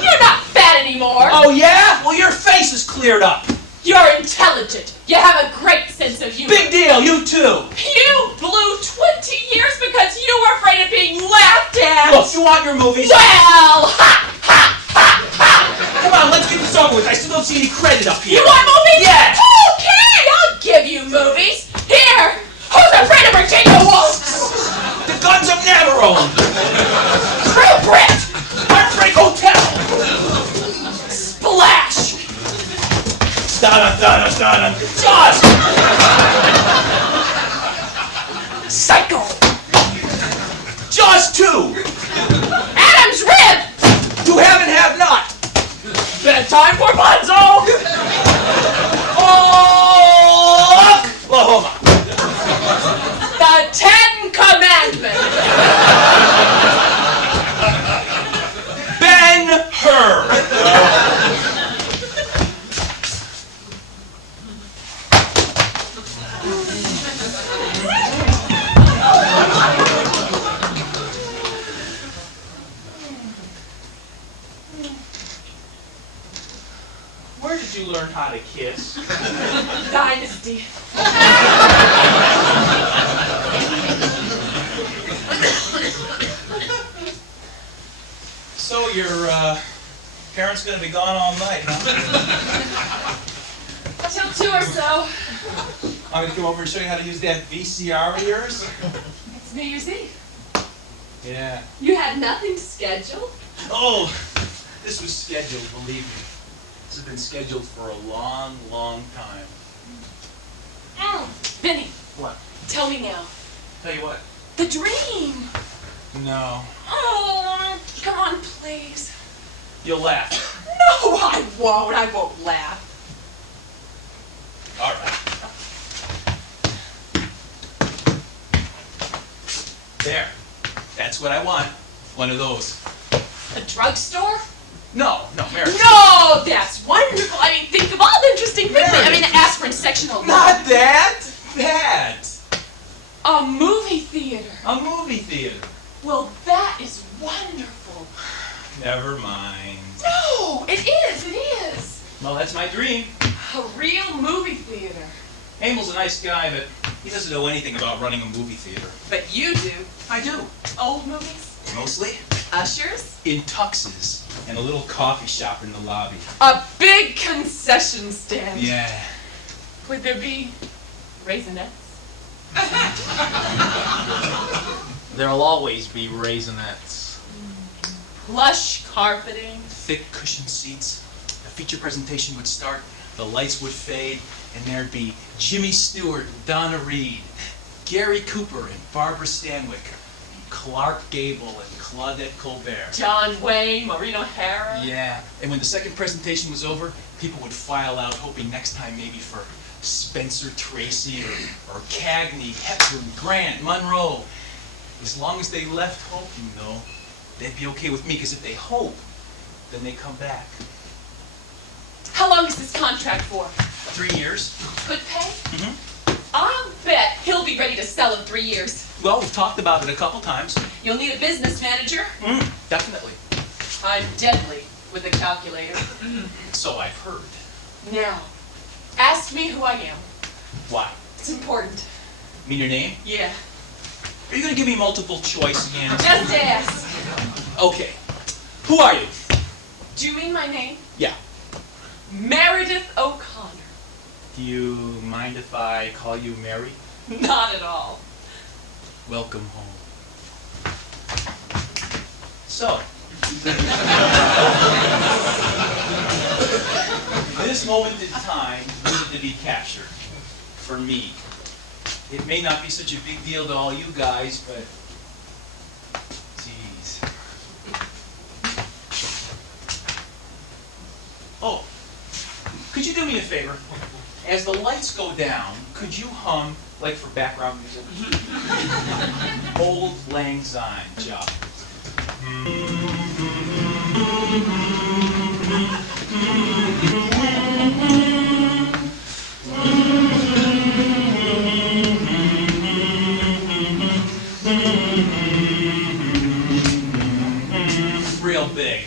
You're not fat anymore. Oh, yeah? Well, your face is cleared up. You're intelligent. You have a great sense of humor. Big deal, you too. You blew 20 years because you were afraid of being laughed at. Look, you want your movies? Well, ha, ha, ha, ha. Come on, let's get this over with. I still don't see any credit up here. You want movies? Yeah. Okay, I'll give you movies. Here, who's afraid of Virginia Woolf? The Guns of Navarone. Crew Brit. Heartbreak Hotel. Splash. Dun-dun-dun-dun-dun. Jaws. Psycho. Jaws 2. Adam's Rib. You have not. Bedtime for Bonzo. Oklahoma. The 10 Commandments. Ben-Hur. Where did you learn how to kiss? Dynasty. So your parents gonna be gone all night, huh? Till 2 or so. I'm gonna come over and show you how to use that VCR of yours. It's New Year's Eve. Yeah. You had nothing to schedule? Oh, this was scheduled, believe me. This has been scheduled for a long, long time. Benny, What? tell me now. Tell you what. The dream. No. Oh, come on, please. You'll laugh. No, I won't. I won't laugh. All right. There. That's what I want. One of those. A drugstore? No, Mary. No, that's wonderful. I mean, think of all the interesting things. I mean, the aspirin sectional. Not that. That. A movie theater. A movie theater. Well, that is wonderful. Never mind. No, it is. It is. Well, that's my dream. A real movie theater. Hamel's a nice guy, but he doesn't know anything about running a movie theater. But you do. I do. Old movies? Mostly Ushers? in tuxes and a little coffee shop in the lobby. A big concession stand. Yeah. Would there be raisinets? There'll always be raisinets. Plush carpeting. Thick cushioned seats. The feature presentation would start, the lights would fade, and there'd be Jimmy Stewart and Donna Reed, Gary Cooper and Barbara Stanwyck, Clark Gable and Claudette Colbert. John Wayne, Maureen O'Hara. Yeah, and when the second presentation was over, people would file out hoping next time maybe for Spencer Tracy or Cagney, Hepburn, Grant, Monroe. As long as they left hoping, though, they'd be okay with me, because if they hope, then they come back. How long is this contract for? 3 years. Good pay? Mm-hmm. I'll bet he'll be ready to sell in 3 years. Well, we've talked about it a couple times. You'll need a business manager. Definitely. I'm deadly with a calculator. So I've heard. Now, ask me who I am. Why? It's important. Mean your name? Yeah. Are you going to give me multiple choice again? Just ask. Okay. Who are you? Do you mean my name? Yeah. Meredith O'Connor. Do you mind if I call you Mary? Not at all. Welcome home. So, this moment in time needed to be captured for me. It may not be such a big deal to all you guys, but geez. Oh, could you do me a favor? As the lights go down, could you hum, like for background music, Old Lang Syne job? Real big.